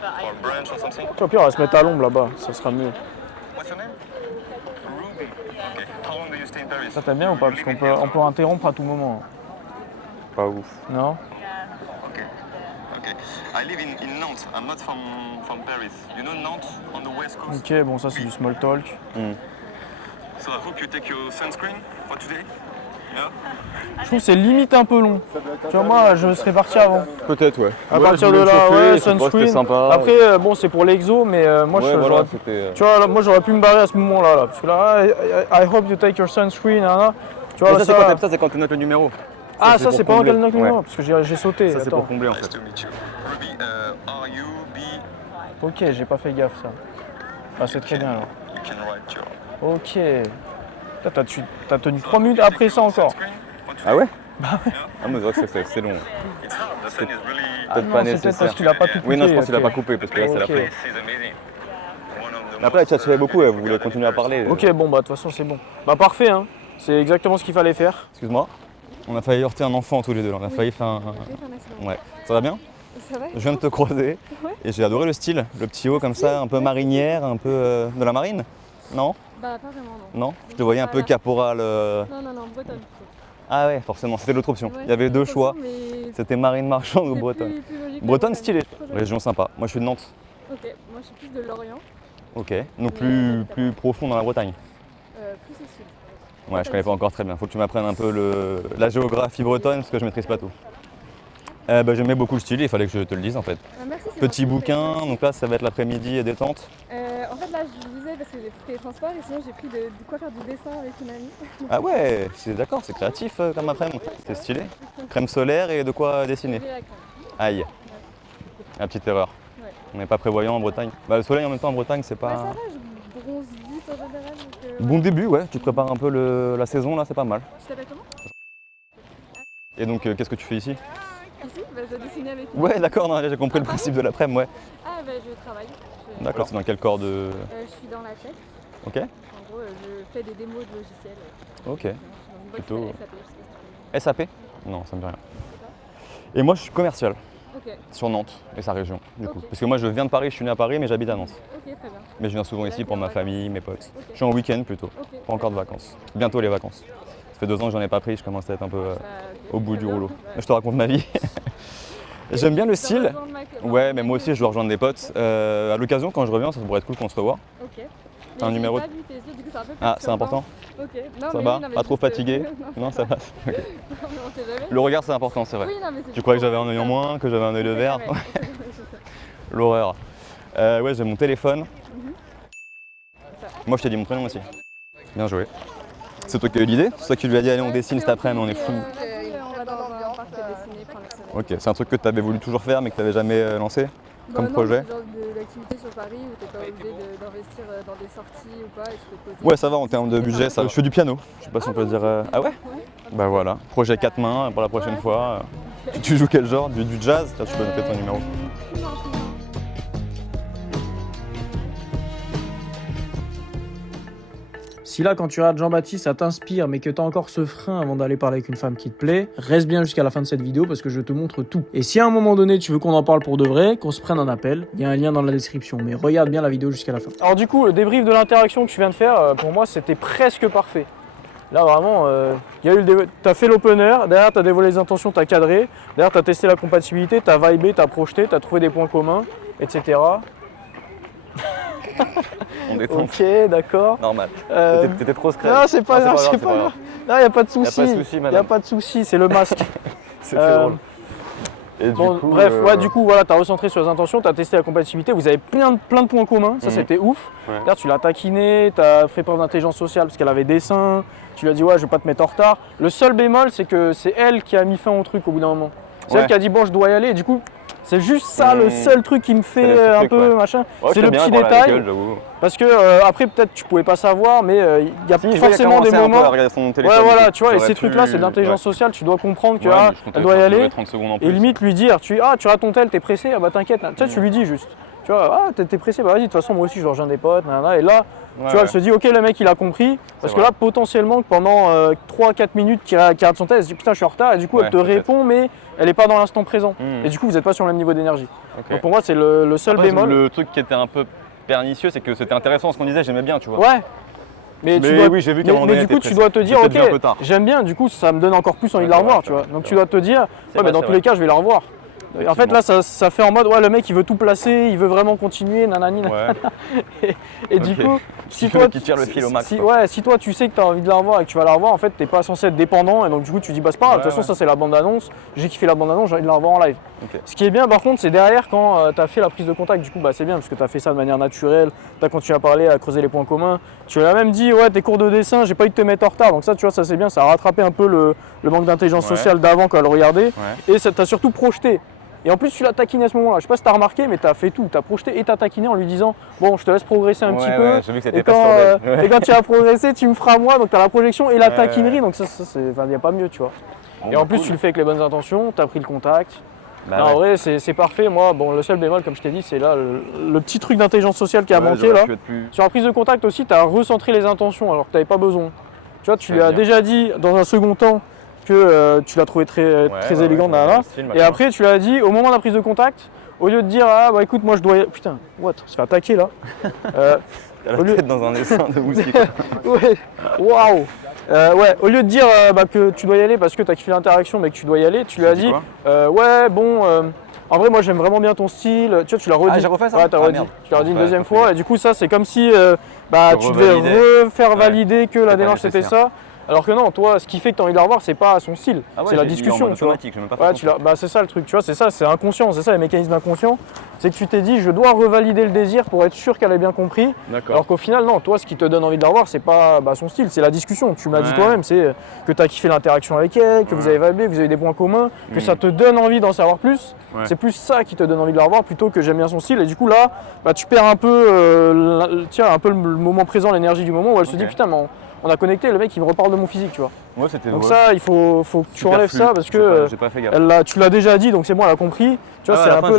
But I For brunch or something? Tu vois, au pire, on va se mettre à l'ombre là-bas, ça sera mieux. What's your name? Ruby. Okay. How long do you stay in Paris? Ça t'aime bien ou pas? Parce qu'on peut interrompre à tout moment. Pas ouf. Non? Okay. Okay. I live in Nantes. I'm not from Paris. You know Nantes on the west coast? Ok, bon ça c'est du small talk. So I hope you take your sunscreen for today. Yeah? Je trouve que c'est limite un peu long. Tu vois, moi je serais parti avant. Peut-être, ouais. À Ouais, partir je de voulais me là, chauffer, ouais, je sais pas, sunscreen. C'était sympa. Après, bon, c'est pour l'exo, mais moi, ouais, j'aurais, voilà, c'était. tu vois, là, moi j'aurais pu me barrer à ce moment-là. Là, parce que là, I hope you take your sunscreen. Hein, tu vois, Mais là, ça, c'est quand c'est quand tu notes le numéro. Ah, c'est ça, pour c'est pas moi combler. qui le note le Ouais. numéro, parce que j'ai sauté. Ça, c'est Attends. pour combler en Nice fait. to meet you. Ruby, R-U-B. Ok, j'ai pas fait gaffe ça. Ah, c'est très bien alors. You can write your. Ok. Putain, t'as tenu 3 minutes après ça encore. Sunscreen for today. Ah ouais Ah, mais c'est vrai que c'est long. It's hard. The sun is really. Ah Peut-être non, pas c'est peut-être nécessaire. parce qu'il a pas tout coupé. Oui, non, je pense qu'il a ok. pas coupé parce que là, c'est la Ok. fin. This is amazing. One of the Après, most, tu as beaucoup, vous voulez garden continuer à Paris. parler. Ok, bon, bah, de toute façon, c'est bon. Bah, parfait, hein. C'est exactement ce qu'il fallait faire. Excuse-moi. On a failli heurter un enfant tous les deux. Là. On a failli faire un. Ouais. Ça va bien? Ça va? Je viens de te croiser Ouais. et j'ai adoré le style. Le petit haut comme ça, un peu marinière, un peu de la marine. Non? Bah pas vraiment non. Non? Je te voyais un peu caporal. Non, bretonne plutôt. Ah ouais, forcément, c'était l'autre option. Ouais, Il y avait deux c'est choix. mais C'était marine marchande ou c'est bretonne. plus logique, la Bretonne stylée. Trop joli. Région sympa. Moi, je suis de Nantes. Ok, moi je suis plus de Lorient, Ok. Donc plus profond dans la Bretagne. plus au sud. Ouais, je connais pas encore très bien. Faut que tu m'apprennes un peu la géographie bretonne parce que je maîtrise pas tout. J'aimais beaucoup le style, il fallait que je te le dise en fait. Merci, c'est Petit gentil. bouquin, donc là ça va être l'après-midi et détente. En fait là je lisais parce que j'ai pris les transports et sinon j'ai pris de quoi faire du dessin avec une amie. Ah ouais, c'est d'accord, c'est créatif comme après-midi. C'est stylé. Crème solaire et de quoi dessiner. J'ai la crème. Aïe. La petite erreur. Ouais. On n'est pas prévoyant en Bretagne. Bah, le soleil en même temps en Bretagne, c'est Bah ça pas. va, je bronze vite en général. Donc, Bon début, ouais. Tu te prépares un peu la saison là, c'est pas mal. Tu t'appelles comment? Et donc, qu'est-ce que tu fais ici? Ici, bah, je dois dessiner avec une Ouais, d'accord, non, j'ai compris le principe de l'après-midi, ouais. Ah bah je travaille. D'accord, c'est dans quel corps de. Je suis dans la tech. Ok. En gros, je fais des démos de logiciels. Ok. Je suis dans une boîte qui Plutôt- s'appelle SAP, je sais pas si tu SAP? Non, ça me dit rien. Et moi, je suis commercial connais. Ok, sur Nantes et sa région, du coup. Ok. Parce que moi, je viens de Paris, je suis né à Paris, mais j'habite à Nantes. ok, très bien. Mais je viens souvent ici pour ma famille, mes potes. Ok. Je suis en week-end plutôt, Ok. pas encore de vacances. Bientôt les vacances. Ça fait 2 ans que j'en ai pas pris, je commence à être un peu Bah, ok, au bout très du bien. rouleau. Bah, Je te raconte ma vie. J'aime bien le je te style. rejoins de ma- Ouais, mais moi aussi, je dois rejoindre des potes. À l'occasion, quand je reviens, ça pourrait être cool qu'on se revoie. Ok. T'as un Mais j'ai numéro pas vu tes yeux, du coup, c'est un peu Ah, c'est perturbant. important? Ok. Non, Ça mais va? oui, non, mais Pas trop juste, fatigué? non, Non, ça va. Ok. non, mais on sait jamais. Le regard, c'est important, c'est vrai. Oui, non, mais c'est Tu croyais que juste j'avais un œil en ça. moins, que j'avais un œil de On sait verre? jamais, on sait jamais, c'est ça. L'horreur. Ouais, j'ai mon téléphone. Mhm. Moi, je t'ai dit mon prénom aussi. Bien joué. C'est toi qui as eu l'idée? C'est toi qui lui as dit, allez, on dessine cet après-midi, on est fou. On va dans un parc à dessiner, prendre le soleil. Ok, c'est un truc que tu avais voulu toujours faire, mais que tu n'avais jamais lancé comme non, projet? C'est le genre d'activité sur Paris où t'es pas obligé d'investir dans des sorties ou pas et tu peux te poser. Ouais, ça va en termes de budget, ça va. Je fais du piano. Je sais pas si on peut dire. Ah ouais? Ouais. Bah voilà, projet 4 mains pour la prochaine fois. Tu joues quel genre? Du jazz? Tiens, tu peux noter ton numéro. Si là, quand tu regardes Jean-Baptiste, ça t'inspire, mais que t'as encore ce frein avant d'aller parler avec une femme qui te plaît, reste bien jusqu'à la fin de cette vidéo parce que je te montre tout. Et si à un moment donné, tu veux qu'on en parle pour de vrai, qu'on se prenne un appel, il y a un lien dans la description. Mais regarde bien la vidéo jusqu'à la fin. Alors du coup, le débrief de l'interaction que tu viens de faire, pour moi, c'était presque parfait. Là, vraiment, t'as fait l'opener, derrière, t'as dévoilé les intentions, t'as cadré, derrière, t'as testé la compatibilité, t'as vibé, t'as projeté, t'as trouvé des points communs, etc. On détend. Ok, d'accord. Normal. T'étais trop stressé. Non, c'est pas grave, c'est pas grave. Non, y a pas de souci. Y a pas de souci, madame. Y a pas de souci, c'est le masque. C'est drôle. Et Bon, du coup, bref, du coup, voilà, t'as recentré sur les intentions, t'as testé la compatibilité, vous avez plein de points communs, ça c'était ouf. Ouais. D'ailleurs, tu l'as taquiné, t'as fait preuve d'intelligence sociale parce qu'elle avait des seins, tu lui as dit ouais, je vais pas te mettre en retard. Le seul bémol, c'est que c'est elle qui a mis fin au truc au bout d'un moment. C'est elle qui a dit bon, je dois y aller, et du coup, c'est juste ça le seul truc qui me fait un peu machin. Ouais, c'est le bien petit quand détail. avec elle, j'avoue. Parce que après, peut-être tu pouvais pas savoir, mais il y a forcément des moments. Ouais, voilà, tu vois, et ces trucs-là, c'est de l'intelligence sociale, tu dois comprendre que elle doit y aller. 30 secondes en plus. Et limite lui dire, tu rates ton tel, t'es pressé, ah bah t'inquiète, tu sais, tu lui dis juste. Tu vois, t'es pressé, bah vas-y, de toute façon, moi aussi je rejoins des potes, nanana. Et là, tu vois, elle se dit, ok, le mec il a compris. Parce que là, potentiellement, pendant 3-4 minutes qu'il rate son tel, elle se dit, putain, je suis en retard. Et du coup, elle te répond, mais elle est pas dans l'instant présent. Et du coup, vous n'êtes pas sur le même niveau d'énergie. Donc pour moi, c'est le seul bémol. Le truc qui était un peu pernicieux, c'est que c'était intéressant ce qu'on disait, j'aimais bien, tu vois. Ouais. Mais oui, j'ai vu qu'à un moment donné, du coup, tu dois te dire, ok, j'aime bien, du coup, ça me donne encore plus envie de la revoir, tu vois. Donc tu dois te dire, ouais, mais dans tous les cas, je vais la revoir. En fait, là, ça fait en mode, ouais, le mec, il veut tout placer, il veut vraiment continuer, nanani, nanana. Et du coup, si toi, qui tire le fil au max, si toi, tu sais que tu as envie de la revoir et que tu vas la revoir, en fait, t'es pas censé être dépendant. Et donc, du coup, tu dis, bah, c'est pas grave, de toute façon, ça, c'est la bande-annonce. J'ai kiffé la bande-annonce, j'ai envie de la revoir en live. Ce qui est bien, par contre, c'est derrière, quand tu as fait la prise de contact, du coup, bah, c'est bien, parce que tu as fait ça de manière naturelle, tu as continué à parler, à creuser les points communs. Tu lui as même dit, ouais, tes cours de dessin, j'ai pas eu de te mettre en retard. Donc, ça, tu vois, ça, c'est bien, ça a rattrapé un peu le manque d'intelligence sociale d'avant quand elle regardait. Et ça t'a surtout projeté. Et en plus, tu l'as taquiné à ce moment-là. Je sais pas si tu as remarqué, mais tu as fait tout. Tu as projeté et tu as taquiné en lui disant bon, je te laisse progresser un petit peu. J'ai vu que et, quand tu as progressé, tu me feras moi. Donc tu as la projection et la taquinerie. Donc ça, il n'y a pas mieux, tu vois. Et en plus, tu le fais avec les bonnes intentions. Tu as pris le contact. En vrai, c'est parfait. Moi, bon, le seul bémol, comme je t'ai dit, c'est là le petit truc d'intelligence sociale qui a manqué. Là. Sur la prise de contact aussi, tu as recentré les intentions alors que tu n'avais pas besoin. Tu vois, tu lui as déjà dit dans un second temps que tu l'as trouvé très élégant, et après tu l'as dit au moment de la prise de contact, au lieu de dire ah bah écoute moi je dois... Putain, what, on se fait attaquer là. T'as la tête dans un dessin de moustique. Ouais, waouh. Au lieu de dire que tu dois y aller parce que tu as kiffé l'interaction mais que tu dois y aller, tu lui as dit ouais bon en vrai moi j'aime vraiment bien ton style, tu vois, tu l'as redit. Ah j'ai refait ça. Ouais, t'as redit. Tu l'as redit une deuxième fois et du coup ça c'est comme si tu devais refaire valider que la démarche c'était ça. Alors que non, toi, ce qui fait que tu as envie de la revoir, c'est pas son style, c'est la discussion. Tu vois. C'est ça le truc, tu vois, c'est ça, c'est inconscient, c'est ça les mécanismes inconscients. C'est que tu t'es dit, je dois revalider le désir pour être sûr qu'elle ait bien compris. Alors qu'au final, non, toi, ce qui te donne envie de la revoir, c'est pas son style, c'est la discussion. Tu m'as dit toi-même, c'est que tu as kiffé l'interaction avec elle, que vous avez vibé, que vous avez des points communs, que ça te donne envie d'en savoir plus. C'est plus ça qui te donne envie de la revoir plutôt que j'aime bien son style. Et du coup, là, tu perds un peu, le moment présent, l'énergie du moment où elle se dit, putain, mais on a connecté, le mec il me reparle de mon physique, tu vois. Ouais, c'était donc ça, il faut que tu enlèves ça parce que j'ai pas fait gaffe. Tu l'as déjà dit, donc c'est bon, elle a compris. Tu vois, c'est un peu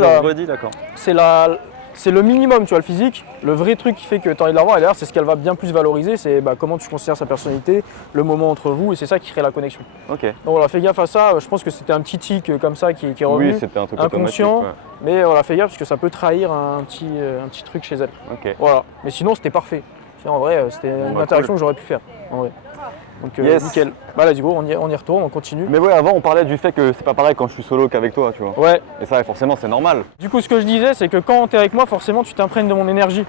c'est le minimum, tu vois, le physique. Le vrai truc qui fait que tu as envie de la revoir, et d'ailleurs, c'est ce qu'elle va bien plus valoriser, c'est comment tu considères sa personnalité, le moment entre vous, et c'est ça qui crée la connexion. Ok. Donc voilà, fais gaffe à ça. Je pense que c'était un petit tic comme ça qui est revenu. Oui, c'était un truc inconscient. Mais voilà, fais gaffe parce que ça peut trahir un petit truc chez elle. Ok. Voilà. Mais sinon, c'était parfait. En vrai, c'était une interaction que j'aurais pu faire. En vrai. Donc nickel. Bah let's go, on y retourne, on continue. Mais ouais, avant on parlait du fait que c'est pas pareil quand je suis solo qu'avec toi, tu vois. Ouais. Et ça, forcément, c'est normal. Du coup, ce que je disais, c'est que quand t'es avec moi, forcément, tu t'imprègnes de mon énergie.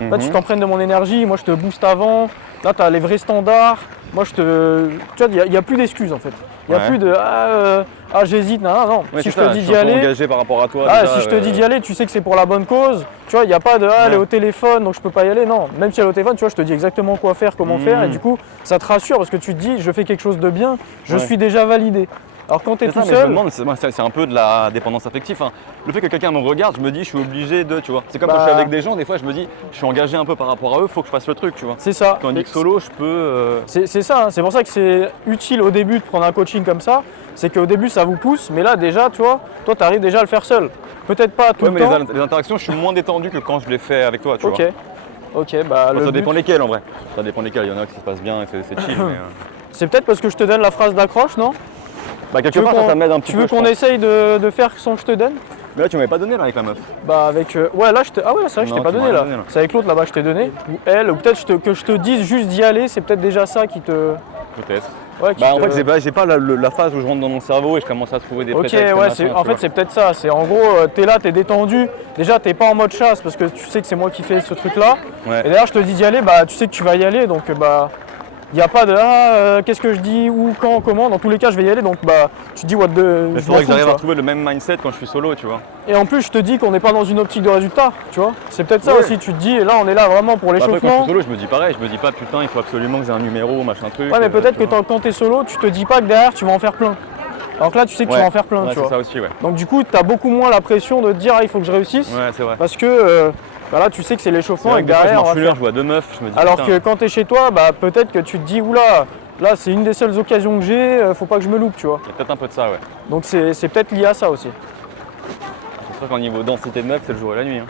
Là, tu t'imprègnes de mon énergie, moi je te booste avant. Là, t'as les vrais standards. Moi, tu vois, il n'y a plus d'excuses en fait. Il n'y a plus de j'hésite, non. Ouais, si je te dis d'y aller. Engagé par rapport à toi. Si je te dis d'y aller, tu sais que c'est pour la bonne cause. Tu vois, il n'y a pas de elle est au téléphone donc je peux pas y aller. Non, même si elle est au téléphone, tu vois, je te dis exactement quoi faire, comment faire. Et du coup, ça te rassure parce que tu te dis, je fais quelque chose de bien, je suis déjà validé. Alors quand tu es tout seul. Je me demande, c'est un peu de la dépendance affective. Hein. Le fait que quelqu'un me regarde, je me dis, je suis obligé de, tu vois. C'est comme quand je suis avec des gens, des fois, je me dis, je suis engagé un peu par rapport à eux, faut que je fasse le truc, tu vois. C'est ça. Tandis que solo, je peux. C'est ça, hein. C'est pour ça que c'est utile au début de prendre un coaching comme ça. C'est qu'au début, ça vous pousse, mais là, déjà, tu vois, toi, tu arrives déjà à le faire seul. Peut-être pas tout le temps. Les interactions, je suis moins détendu que quand je les fais avec toi, tu vois. Ok, bah Enfin, le ça but, dépend lesquels en vrai. Ça dépend lesquels. Il y en a qui se passent bien et c'est chill. Mais, c'est peut-être parce que je te donne la phrase d'accroche, non? Bah, quelque Tu veux part, ça m'aide un petit tu peu. veux je qu'on pense. essaye de faire sans que je te donne? Mais là, tu m'avais pas donné là avec la meuf. Bah avec... ouais là je te... Ah ouais c'est vrai que je t'ai Non, pas tu m'as donné rien là. donné, là. C'est avec l'autre là-bas que je t'ai donné. Ou elle, ou peut-être que je te dise juste d'y aller, c'est peut-être déjà ça qui te... Peut-être. Ouais, qui Bah, en te- fait, j'ai pas la phase où je rentre dans mon cerveau et je commence à trouver des Ok, prétextes. ouais, machin, en tu fait vois. c'est peut-être ça. C'est en gros, t'es là, t'es détendu. Déjà, t'es pas en mode chasse parce que tu sais que c'est moi qui fais ce truc-là. Ouais. Et d'ailleurs, je te dis d'y aller, bah tu sais que tu vas y aller, donc bah y a pas de qu'est-ce que je dis, où, quand, comment. Dans tous les cas, je vais y aller, donc bah tu te dis what the. Mais je il faudrait m'en que j'arrive fous, à quoi. trouver le même mindset quand je suis solo, tu vois. Et en plus, je te dis qu'on n'est pas dans une optique de résultat, tu vois. C'est peut-être ça Ouais. aussi. Tu te dis, et là, on est là vraiment pour Bah, après, quand je l'échauffement. suis solo, je me dis pareil. Je me dis pas putain, il faut absolument que j'ai un numéro, machin truc. Ouais, mais peut-être que tu vois. quand t'es solo, tu te dis pas que derrière tu vas en faire plein. Alors que là, tu sais que tu vas en faire plein, Ouais, tu c'est vois. ça aussi, ouais. Donc du coup, t'as beaucoup moins la pression de te dire il faut que je réussisse. Ouais, c'est vrai. Parce que bah là, tu sais que c'est C'est l'échauffement vrai et que que des fois, je derrière, on marche va une heure, faire. je vois deux meufs, je me dis Alors putain. que quand t'es chez toi, bah peut-être que tu te dis oula, là c'est une des seules occasions que j'ai, faut pas que je me loupe, tu vois. Il y a peut-être un peu de ça, ouais. Donc c'est peut-être lié à ça aussi. C'est sûr qu'en niveau densité de meufs, c'est le jour et la nuit. Hein.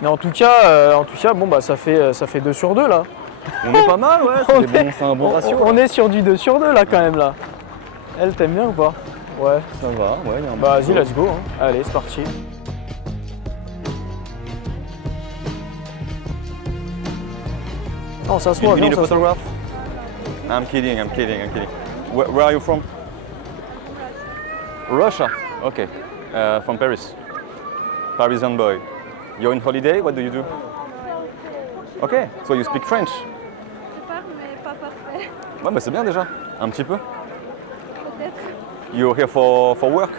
Mais en tout cas, bon bah ça fait 2 sur 2 là. On est pas mal, ouais. On C'est un bon ratio. On est sur du 2 sur 2 là quand même là. Elle t'aime bien ou pas? Ouais. Ça va, ouais. Il y a un Bah petit vas-y, peu. let's go. Hein. Allez, c'est parti. Non, ça se You voit, need viens, a ça se voit. photograph? I'm kidding. Where are you from? Russia. Okay. From Paris. Parisian boy. You're on holiday? What do you do? Okay. So you speak French? Je parle, mais pas parfait. Ouais, bah c'est bien déjà. Un petit peu. Peut-être. You're here for work?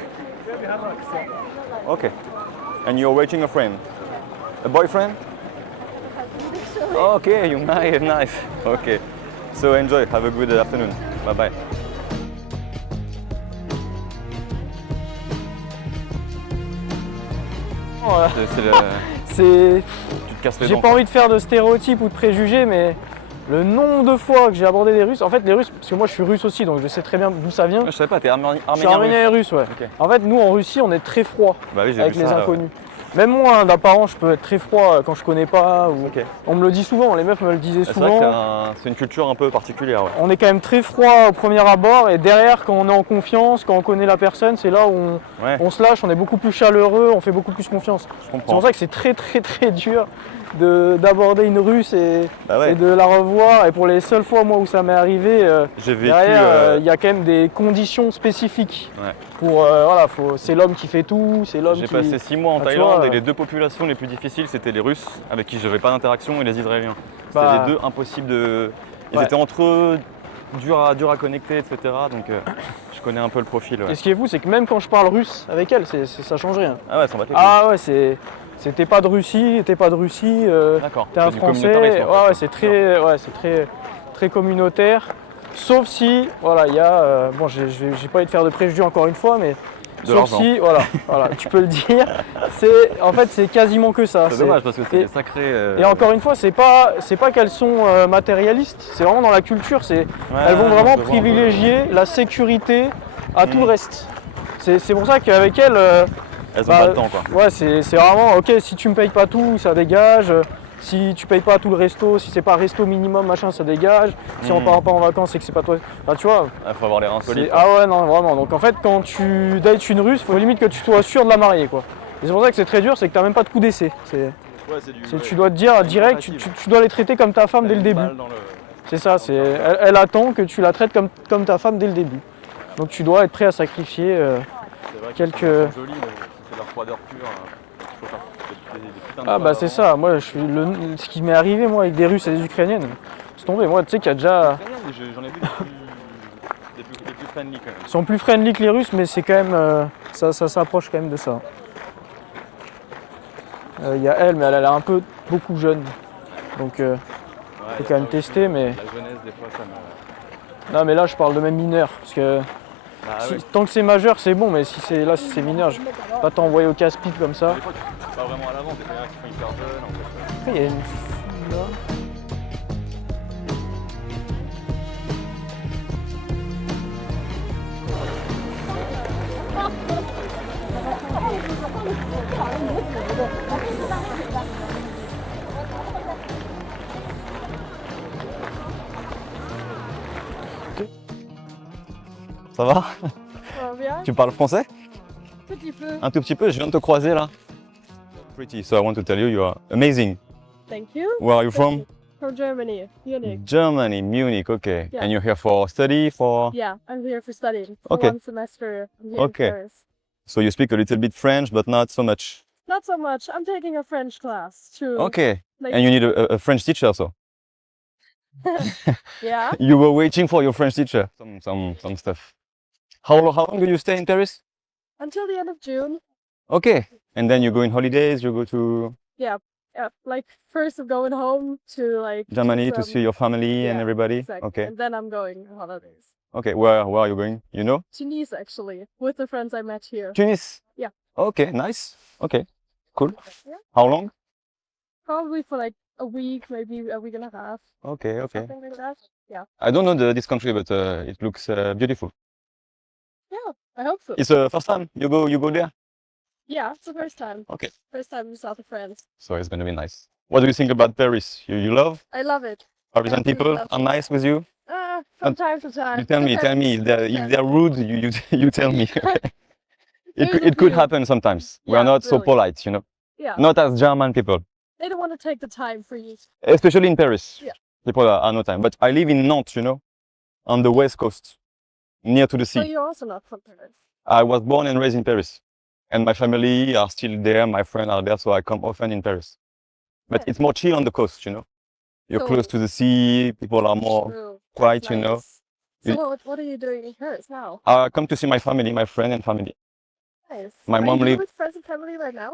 Okay. And you're waiting a friend? A boyfriend? Okay, you're nice. Okay. So enjoy. Have a good afternoon. Bye bye. Voilà. C'est le... C'est... Tu te casses les J'ai dents. pas envie de faire de stéréotypes ou de préjugés, mais le nombre de fois que j'ai abordé les Russes, en fait les Russes, parce que moi je suis russe aussi, donc je sais très bien d'où ça vient. Je savais pas, t'es Je suis arménien arménien et russe, ouais. Ok. En fait, nous en Russie, on est très froid Bah oui, j'ai avec vu les ça, inconnus. Même moi, hein, d'apparence, je peux être très froid quand je connais pas. Ou... Ok. On me le dit souvent, les meufs me le disaient C'est vrai que souvent. c'est une culture un peu particulière. Ouais. On est quand même très froid au premier abord, et derrière, quand on est en confiance, quand on connaît la personne, c'est là où Ouais, on se lâche, on est beaucoup plus chaleureux, on fait beaucoup plus confiance. je C'est comprends. pour ça que c'est très très très dur d'aborder une Russe Bah ouais. et de la revoir. Et pour les seules fois moi où ça m'est arrivé, J'ai vécu. derrière il y a quand même des conditions spécifiques. Ouais. Pour voilà, c'est l'homme qui fait tout, c'est l'homme J'ai qui. passé 6 mois en Ah, tu Thaïlande vois, et les deux populations les plus difficiles c'était les Russes avec qui j'avais pas d'interaction et les Israéliens. C'était Bah, les deux impossibles de. Ils ouais. étaient entre eux, durs à connecter, etc. Donc je connais un peu le profil. Ouais. Et ce qui est fou, c'est que même quand je parle russe avec elle, ça change rien. Ah ouais, ça va les couilles. Ah ouais, c'était pas de Russie, t'es pas de Russie, D'accord. t'es un C'est du Français. communautarisme, en fait. Ouais, c'est très communautaire. Sauf si, voilà, il y a, bon, j'ai pas envie de faire de préjugés encore une fois, mais De sauf l'argent. si, voilà, tu peux le dire. En fait, c'est quasiment que ça. C'est dommage parce que c'est et- des sacrés. Et encore une fois, c'est pas qu'elles sont matérialistes, c'est vraiment dans la culture. Ouais, Elles vont je vraiment vois un peu. privilégier la sécurité à tout Mm. le reste. C'est pour ça qu'avec elles, Elles ont bah, pas le temps quoi. ouais, c'est vraiment ok. Si tu me payes pas tout, ça dégage. Si tu payes pas tout le resto, si c'est pas resto minimum, machin, ça dégage. Si on Mm. part pas en vacances, c'est que c'est pas toi. Enfin, tu vois. Il faut avoir les reins solides. Ah ouais, non, vraiment. Donc en fait, quand tu dates une Russe, faut limite que tu sois sûr de la marier, quoi. Et c'est pour ça que c'est très dur, c'est que t'as même pas de coup d'essai. Tu dois te dire direct, tu dois les traiter comme ta femme dès le début. C'est ça, elle attend que tu la traites comme ta femme dès le début. Donc tu dois être prêt à sacrifier quelques. C'est leur froideur pure. Ah bah c'est ça, moi ce qui m'est arrivé moi avec des Russes et des Ukrainiennes, c'est tombé. Moi tu sais qu'il y a déjà. J'en ai vu des plus friendly quand même. Ils sont plus friendly que les Russes, mais c'est quand même. Ça s'approche quand même de ça. Il y a elle, mais elle a l'air un peu beaucoup jeune. Donc faut quand même tester, mais. La jeunesse des fois ça me. Non mais là je parle de même mineur. Parce que Bah, tant que c'est majeur c'est bon, mais si c'est mineur, je vais pas t'envoyer au casse-pipe comme ça. Des fois, tu es pas vraiment à l'avant, t'es pas là qui sont hyper jeunes en fait. Après il y a une fille là. Ça va? Ça va bien? Tu parles français? Petit peu. Un tout petit peu, je viens de te croiser là. Pretty, so I want to tell you, you are amazing. Thank you. Where are you from? From Germany, Munich. Germany, Munich, okay. Yeah. And you're here for study, for... Yeah, I'm here for studying. For Okay. 1 semester. I'm here Okay. in Paris. So you speak a little bit French, but not so much. Not so much. I'm taking a French class too. Okay. Like, And you need a French teacher also. yeah. You were waiting for your French teacher. Some stuff. How long do you stay in Paris? Until the end of June. Okay. And then you go in holidays, you go to Yeah, like first I'm going home to like Germany do to some- see your family and Yeah, everybody? Exactly. Okay. And then I'm going on holidays. Okay. Where are you going? You know? To Nice actually, with the friends I met here. Tunis? Yeah. Okay, nice. Okay. Cool. Yeah. How long? Probably for like a week, maybe a week and a half. Okay, okay. Something like that. Yeah. I don't know this country, but it looks beautiful. Yeah, I hope so. It's the first time you go there? Yeah, it's the first time. Okay. First time in south of France. So it's gonna be nice. What do you think about Paris? You love I love it. Parisian Absolutely people? love Are nice with you? From time to time. You tell me if they're rude, you tell me. There's a It could few. happen sometimes. We are Yeah, not so really. polite, you know. Yeah. Not as German people, They don't want to take the time for you. especially in Paris. Yeah. People are no time. But I live in Nantes, you know, on the west coast, near to the So sea. you're also not from Paris. I was born and raised in Paris, and my family are still there. My friends are there, so I come often in Paris. But Yeah. it's more chill on the coast, you know. You're So- close to the sea. People are more True. quiet, you know. Nice. So You- what are you doing in Paris now? I come to see my family, my friend and family. Nice. My Are mom you live- with friends and family right now?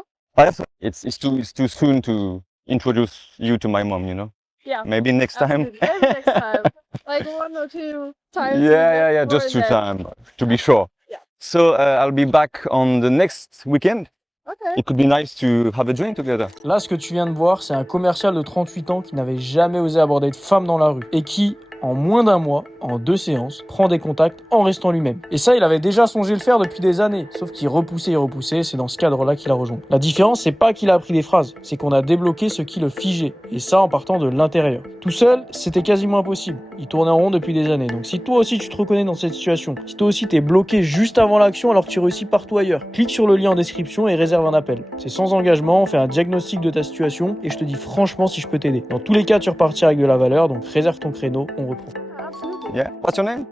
It's too soon to introduce you to my mom, you know. Yeah. Maybe next time. Absolutely. Maybe next time. Like 1 or 2 times. Yeah, just two times to be sure. Yeah. So I'll be back on the next weekend. Okay. It could be nice to have a drink together. Là, ce que tu viens de voir, c'est un commercial de 38 ans qui n'avait jamais osé aborder de femme dans la rue et qui, en moins d'un mois, en 2 séances, prend des contacts en restant lui-même. Et ça, il avait déjà songé le faire depuis des années, sauf qu'il repoussait, c'est dans ce cadre-là qu'il a rejoint. La différence, c'est pas qu'il a appris des phrases, c'est qu'on a débloqué ce qui le figeait, et ça en partant de l'intérieur. Tout seul, c'était quasiment impossible. Il tournait en rond depuis des années. Donc si toi aussi tu te reconnais dans cette situation, si toi aussi t'es bloqué juste avant l'action alors que tu réussis partout ailleurs, clique sur le lien en description et réserve un appel. C'est sans engagement, on fait un diagnostic de ta situation et je te dis franchement si je peux t'aider. Dans tous les cas, tu repartiras avec de la valeur, donc réserve ton créneau, on reprend. Absolutely. Yeah. What's your name?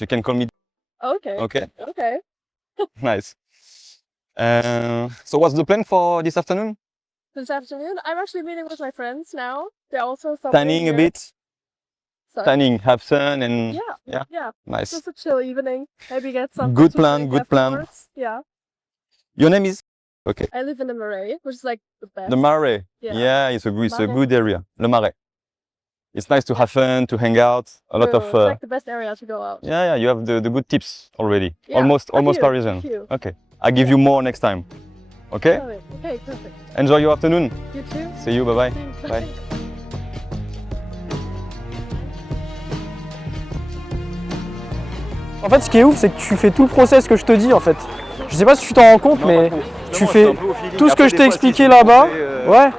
You can call me. Okay. Okay. Okay. Nice. So what's the plan for this afternoon? This afternoon, I'm actually meeting with my friends now. They're also Tanning a bit. So, Tanning, have sun and yeah. nice. Just a chill evening. Maybe get some. Good plan, good plan. Yeah. Your name is? Okay. I live in the Marais, which is like the best. The Marais. Yeah. Yeah, it's a Marais. good area. Le Marais. It's nice to have fun, to hang out. A lot True. of. It's like the best area to go out. Yeah, you have the good tips already. Yeah, almost a few, Parisian. a few. Okay. I give you more next time. Okay? Oh, okay, perfect. Enjoy your afternoon. You too. See you. Bye bye. Bye. En fait, ce qui est ouf, c'est que tu fais tout le process que je te dis en fait. Je sais pas si tu t'en rends compte, mais tu fais tout ce que je t'ai expliqué là-bas. Ouais.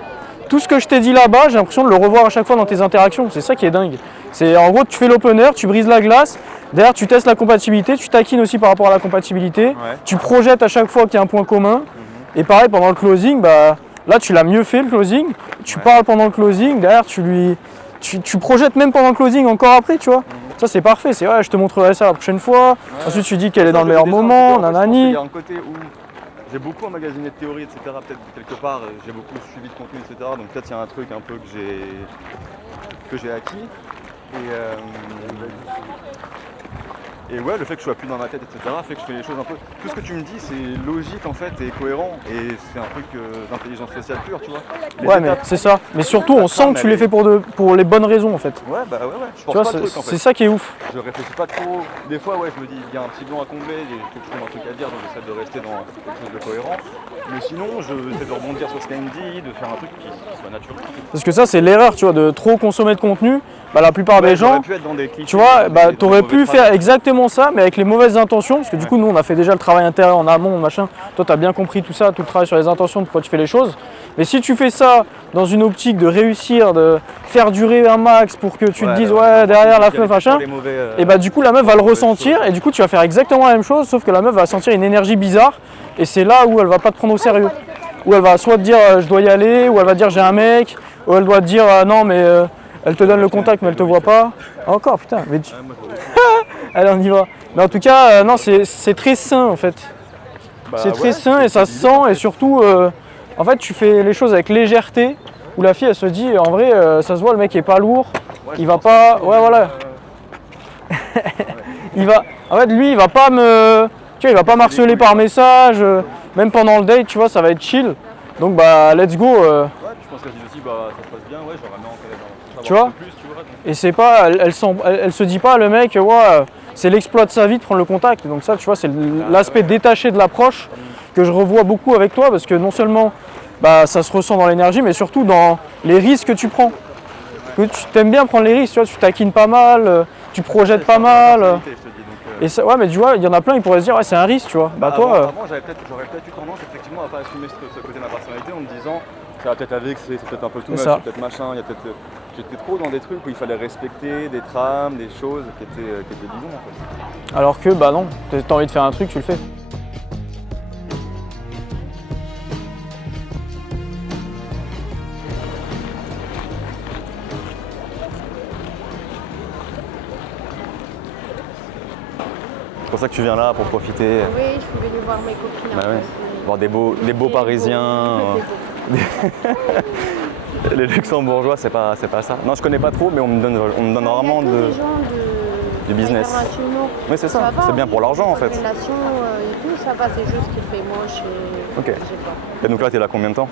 Tout ce que je t'ai dit là-bas, j'ai l'impression de le revoir à chaque fois dans tes interactions. C'est ça qui est dingue. C'est en gros, tu fais l'opener, tu brises la glace. Derrière, tu testes la compatibilité, tu taquines aussi par rapport à la compatibilité. Tu projettes à chaque fois qu'il y a un point commun. Et pareil, pendant le closing, bah, là, tu l'as mieux fait le closing. Tu parles pendant le closing. Derrière, tu projettes même pendant le closing encore après, tu vois. Ça, c'est parfait. C'est ouais, je te montrerai ça la prochaine fois. Ensuite, tu dis qu'elle est dans le meilleur moment, nanani. Il y a un côté où j'ai beaucoup emmagasiné de théorie, etc. Peut-être quelque part, j'ai beaucoup suivi de contenu, etc. Donc peut-être il y a un truc un peu que j'ai acquis. Et ouais, le fait que je sois plus dans ma tête, etc. fait que je fais les choses un peu. Tout ce que tu me dis, c'est logique en fait et cohérent. Et c'est un truc d'intelligence sociale pure, tu vois. Les Ouais, mais étapes- c'est ça. Mais surtout, on sent que tu les fais pour les bonnes raisons en fait. Ouais, bah ouais. Je Tu pense vois, pas de truc en c'est fait. ça qui est ouf. Je réfléchis pas trop. Des fois, ouais, je me dis, il y a un petit blanc à combler, il faut que je trouve un truc à dire, donc j'essaie de rester dans quelque chose de cohérent. Mais sinon, j'essaie de rebondir sur ce qu'elle me dit, de faire un truc qui soit naturel. Parce que ça, c'est l'erreur, tu vois, de trop consommer de contenu. bah, la plupart des gens, pu être dans des clichés, tu vois, bah, des t'aurais mauvaises pu faire exactement ça, mais avec les mauvaises intentions, parce que du coup, nous, on a fait déjà le travail intérieur en amont, machin. Toi, t'as bien compris tout ça, tout le travail sur les intentions de pourquoi tu fais les choses. Mais si tu fais ça dans une optique de réussir, de faire durer un max pour que tu te dises, ouais, derrière la meuf, machin, et bah, du coup, la meuf va le ressentir, et du coup, tu vas faire exactement la même chose, sauf que la meuf va sentir une énergie bizarre, et c'est là où elle va pas te prendre au sérieux. Où elle va soit te dire, je dois y aller, ou elle va dire, j'ai un mec, ou elle doit te dire, non, mais. Elle te donne le contact mais elle te voit pas. Encore putain, mais allez on y va. Mais en tout cas, non c'est très sain en fait. C'est très sain et ça se sent et surtout, en fait tu fais les choses avec légèreté où la fille elle se dit en vrai ça se voit le mec est pas lourd, il va pas, ouais voilà. Il va, en fait lui il va pas me, tu vois il va pas m'harceler par message, même pendant le date tu vois ça va être chill. Donc bah let's go. Je pense qu'elle dit aussi bah ça se passe bien, ouais j'aurais bien tu vois, et c'est pas, elle se dit pas le mec, ouais, c'est l'exploit de sa vie de prendre le contact. Donc ça, tu vois, c'est l'aspect détaché de l'approche que je revois beaucoup avec toi parce que non seulement bah, ça se ressent dans l'énergie, mais surtout dans les risques que tu prends. Que tu t'aimes bien prendre les risques, tu vois, tu taquines pas mal, tu projettes pas mal. Et ça, ouais, mais tu vois, il y en a plein, ils pourraient se dire, ouais, c'est un risque, tu vois. Bah, toi. Avant, j'aurais peut-être eu tendance effectivement à pas assumer ce côté de ma personnalité en me disant, ça va peut-être avec, c'est peut-être un peu tout much, c'est peut-être machin, il y a peut-être. J'étais trop dans des trucs où il fallait respecter des trames, des choses qui étaient bidons en fait. Alors que bah non, t'as envie de faire un truc, tu le fais. C'est pour ça que tu viens là, pour profiter. Oui, je suis venue voir mes copines. Bah ouais. Voir des beaux Parisiens. Les Luxembourgeois, c'est pas ça. Non, je connais pas trop, mais on me donne rarement du business. Oui, c'est ça. C'est bien pour l'argent en fait. Et tout, ça va, c'est juste qu'il fait moche et ok. je sais pas. Et donc là, t'es là combien de temps?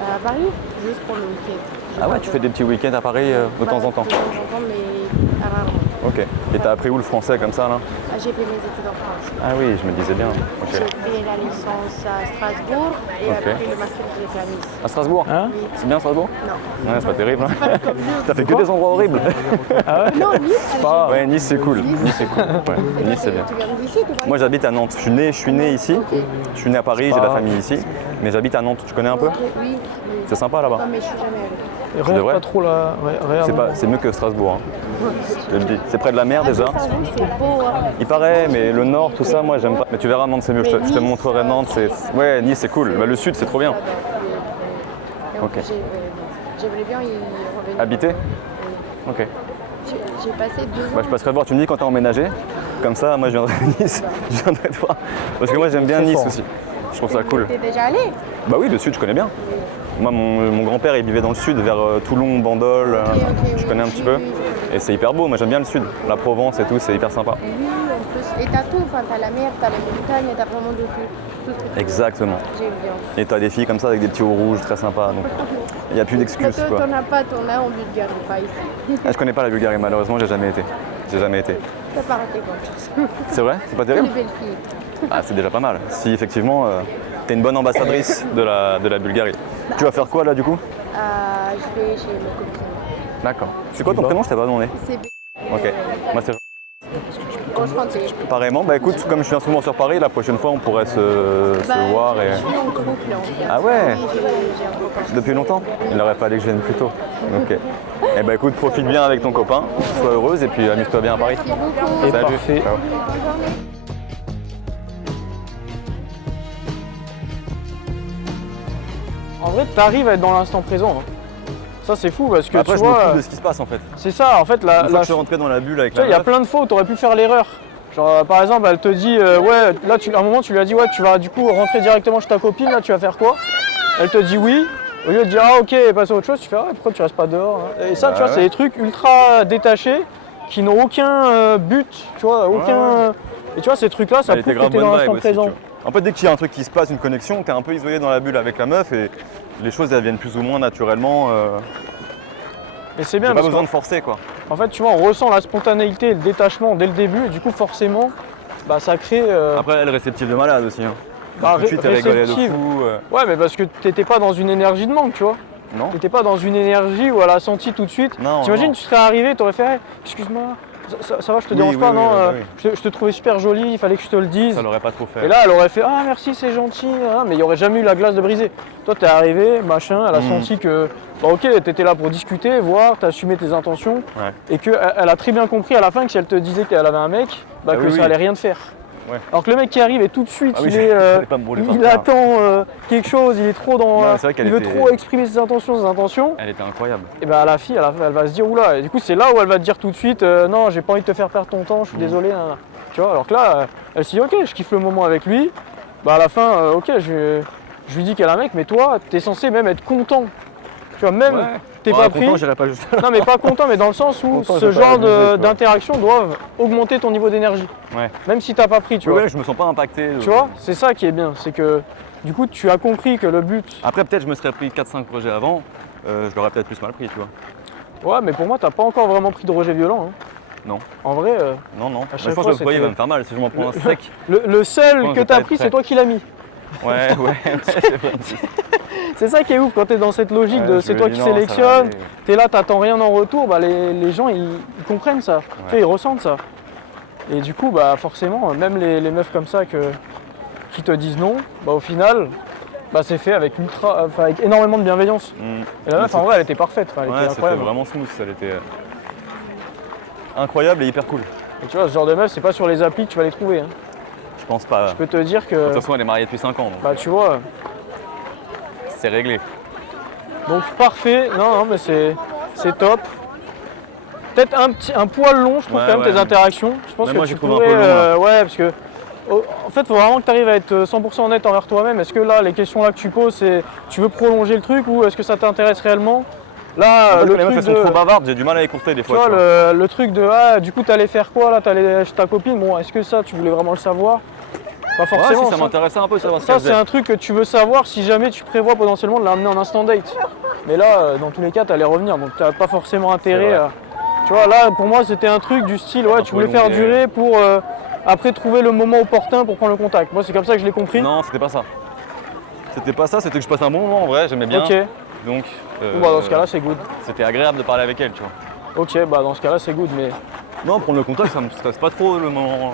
À Paris, juste pour le week-end. Ah ouais, tu fais des petits week-ends à Paris de temps en temps? De temps en temps, mais rarement. Ok. Et t'as appris où le français comme ça là? J'ai fait mes études en France. Ah oui, je me disais bien. Okay. J'ai fait la licence à Strasbourg et après le master j'ai fait à Nice. À Strasbourg? Hein? C'est bien Strasbourg? Non. Ouais, c'est pas terrible. Hein. T'as fait que des endroits horribles. Ah ouais? Non, Nice, Ouais, Nice c'est cool. Nice c'est cool. Ouais, Nice c'est bien. Tu viens d'ici ou pas? Moi j'habite à Nantes. Je suis né ici. Je suis né à Paris, j'ai de la famille ici. Mais j'habite à Nantes. Tu connais un peu? Oui. C'est sympa là-bas. Non, mais je suis jamais allée. Rêve devrais. pas trop là. Ouais, rêve. C'est mieux que Strasbourg. Hein. Je te le dis. C'est près de la mer déjà. C'est beau, hein. Il paraît, mais le nord, tout ça, moi j'aime pas. Mais tu verras Nantes, c'est mieux. Je te montrerai Nantes. Ouais, Nice, c'est cool. Bah, le sud, c'est trop bien. Ok. Ok. J'aimerais bien y revenir. Habiter? Ok. J'ai passé 2 ans. Bah, je passerai te voir. Tu me dis quand t'es emménagé. Comme ça, moi je viendrai à Nice. Je viendrai te voir. Parce que moi j'aime bien Très Nice fort. aussi. Je trouve ça cool. T'es déjà allé? Bah oui, le sud, je connais bien. Moi, mon grand-père, il vivait dans le sud, vers Toulon, Bandol. Je connais un petit peu. Et c'est hyper beau. Moi, j'aime bien le sud. La Provence et tout, c'est hyper sympa. Oui, en plus. Et t'as tout. Enfin, t'as la mer, t'as les montagnes, t'as vraiment de tout. Tout ce que tu Exactement. veux. J'aime bien. Et t'as des filles comme ça avec des petits hauts rouges, très sympas. Donc, il n'y a plus d'excuses. Mais toi, Quoi. t'en as pas, t'en as en Bulgarie, pas ici. Ah, je connais pas la Bulgarie, malheureusement, j'ai jamais été. J'ai jamais été. T'as pas raté grand-chose. C'est vrai? C'est pas Que terrible? des belles filles. Ah, c'est déjà pas mal. Si effectivement, t'es une bonne ambassadrice de la Bulgarie. Tu vas faire quoi là du coup? Je vais chez mes copines. D'accord. C'est quoi ton prénom? Je t'ai pas demandé. C'est Ok. Moi c'est enchantée. pareillement. Bah écoute, comme je viens souvent sur Paris, la prochaine fois on pourrait se voir et. Je suis en couple là, en fait. Ah ouais? Oui, j'ai un copain. Depuis longtemps? Il aurait fallu que je vienne plus tôt. Ok. Eh bah écoute, profite bien avec ton copain, sois heureuse et puis amuse-toi bien à Paris. Merci beaucoup. Et Salut. parfait. Ciao. Bonne journée. En vrai, t'arrives à être dans l'instant présent. Hein. Ça, c'est fou parce que Après, tu je me vois. fous de ce qui se passe en fait. C'est ça, en fait, Une fois que je suis rentré dans la bulle avec tu vois, la il y a meuf, plein de fois où tu aurais pu faire l'erreur. Genre, par exemple, elle te dit, ouais, là, à un moment, tu lui as dit, ouais, tu vas du coup rentrer directement chez ta copine, là, tu vas faire quoi? Elle te dit oui. Au lieu de dire, ah, ok, passe à autre chose, tu fais, ah, pourquoi tu restes pas dehors hein. Et ça, tu vois, c'est des trucs ultra détachés qui n'ont aucun but, tu vois, aucun. Et tu vois, ces trucs-là, ça elle prouve était que grave t'es dans bonne l'instant vibe aussi, tu présent. vois. En fait, dès qu'il y a un truc qui se passe, une connexion, t'es un peu isolé dans la bulle avec la meuf et les choses elles viennent plus ou moins naturellement. Et c'est J'ai bien pas parce besoin qu'en de forcer quoi. en fait, tu vois, on ressent la spontanéité et le détachement dès le début, et du coup, forcément, bah, ça crée. Après, elle est réceptive de malade aussi. Hein. Bah, Tout de suite, elle rigolait de réceptive. fou. Ouais, mais parce que t'étais pas dans une énergie de manque, tu vois. Non. T'étais pas dans une énergie où elle a senti tout de suite. Non, T'imagines, non. tu serais arrivé, t'aurais fait hey, excuse-moi, ça va, je te dérange Oui, pas, oui, non oui, oui. Je te trouvais super jolie, il fallait que je te le dise. Ça l'aurait pas trop fait. Et là, elle aurait fait ah merci, c'est gentil, hein, mais il n'y aurait jamais eu la glace de briser. Toi, t'es arrivé, machin, elle a senti que bah, ok, t'étais là pour discuter, voir, t'as assumé tes intentions, Ouais. et qu'elle a très bien compris à la fin que si elle te disait qu'elle avait un mec, bah, Ah que oui, ça oui. allait rien te faire. Ouais. Alors que le mec qui arrive et tout de suite, Ah oui, il est, j'allais pas me brûler par il terre. attend quelque chose, il est trop dans, Non, c'est vrai qu'elle il veut était- trop exprimer ses intentions. Elle était incroyable. Et ben la fille, elle va se dire oula. Et du coup, c'est là où elle va te dire tout de suite non, j'ai pas envie de te faire perdre ton temps, je suis désolé. Hein. Tu vois, alors que là, elle se dit ok, je kiffe le moment avec lui. Bah à la fin, ok, je lui dis qu'elle a un mec, mais toi, t'es censé même être content. Tu vois, même Ouais. t'es Ouais, pas content, pris. j'irais pas juste. Non, mais pas content, mais dans le sens où Content, ce j'ai pas genre abusé, quoi. d'interaction doivent augmenter ton niveau d'énergie. Ouais. Même si t'as pas pris, tu vois. Ouais, je me sens pas impacté. Tu vois, c'est ça qui est bien, c'est que du coup, tu as compris que le but. Après, peut-être je me serais pris 4-5 projets avant, je l'aurais peut-être plus mal pris, tu vois. Ouais, mais pour moi, t'as pas encore vraiment pris de rejet violent. Hein. Non. En vrai. Non, non. chaque Je pense fois, que le foyer c'était- va me faire mal si je m'en prends un sec. Le seul pense que que t'as t'as pris, fait. c'est toi qui l'as mis. Ouais, c'est vrai. C'est ça qui est ouf quand t'es dans cette logique Ouais, de je c'est me toi dis qui non, ça va sélectionne, aller. t'es là, t'attends rien en retour, bah les gens ils comprennent ça, tu vois, ils ressentent ça. Et du coup, bah forcément, même les meufs comme ça qui te disent non, bah au final, bah c'est fait avec avec énormément de bienveillance. Et la meuf en vrai elle était parfaite, elle Ouais, était c'était incroyable. vraiment smooth, elle était incroyable et hyper cool. Et tu vois, ce genre de meuf, c'est pas sur les applis que tu vas les trouver. Hein. Je pense pas. Je peux te dire De que, toute façon, elle est mariée depuis 5 ans, donc bah tu vois, c'est réglé. donc parfait, non mais c'est top. Peut-être un poil long, je trouve Ouais, quand même ouais. tes interactions. Je pense Même que moi, tu j'ai trouvé un pourrais, peu long, là. ouais, parce que en fait, il faut vraiment que tu arrives à être 100% honnête envers toi-même. Est-ce que là, les questions là que tu poses, c'est tu veux prolonger le truc ou est-ce que ça t'intéresse réellement? Là, En fait, le les meufs, truc elles sont de, trop bavardes, j'ai du mal à écourter des tu fois. vois, tu vois. le truc de ah, du coup, t'allais faire quoi là? T'allais chez ta copine. Bon, est-ce que ça, tu voulais vraiment le savoir? Pas Ouais, forcément. si, ça m'intéressait un peu de savoir ce Ça, qu'elle c'est faisait. un truc que tu veux savoir si jamais tu prévois potentiellement de l'amener en instant date. Mais là, dans tous les cas, tu allais revenir, donc tu n'as pas forcément intérêt vrai. à. Tu vois, là, pour moi, c'était un truc du style, ouais, Un tu peu voulais faire longuet. durer pour après trouver le moment opportun pour prendre le contact. Moi, c'est comme ça que je l'ai compris. Non, c'était pas ça. C'était pas ça, c'était que je passe un bon moment en vrai, j'aimais bien. Ok, Donc, bon, bah, dans ce cas-là, c'est good. c'était agréable de parler avec elle, tu vois. Ok, bah dans ce cas-là, c'est good, mais Non, prendre le contact, ça me stresse pas trop le moment.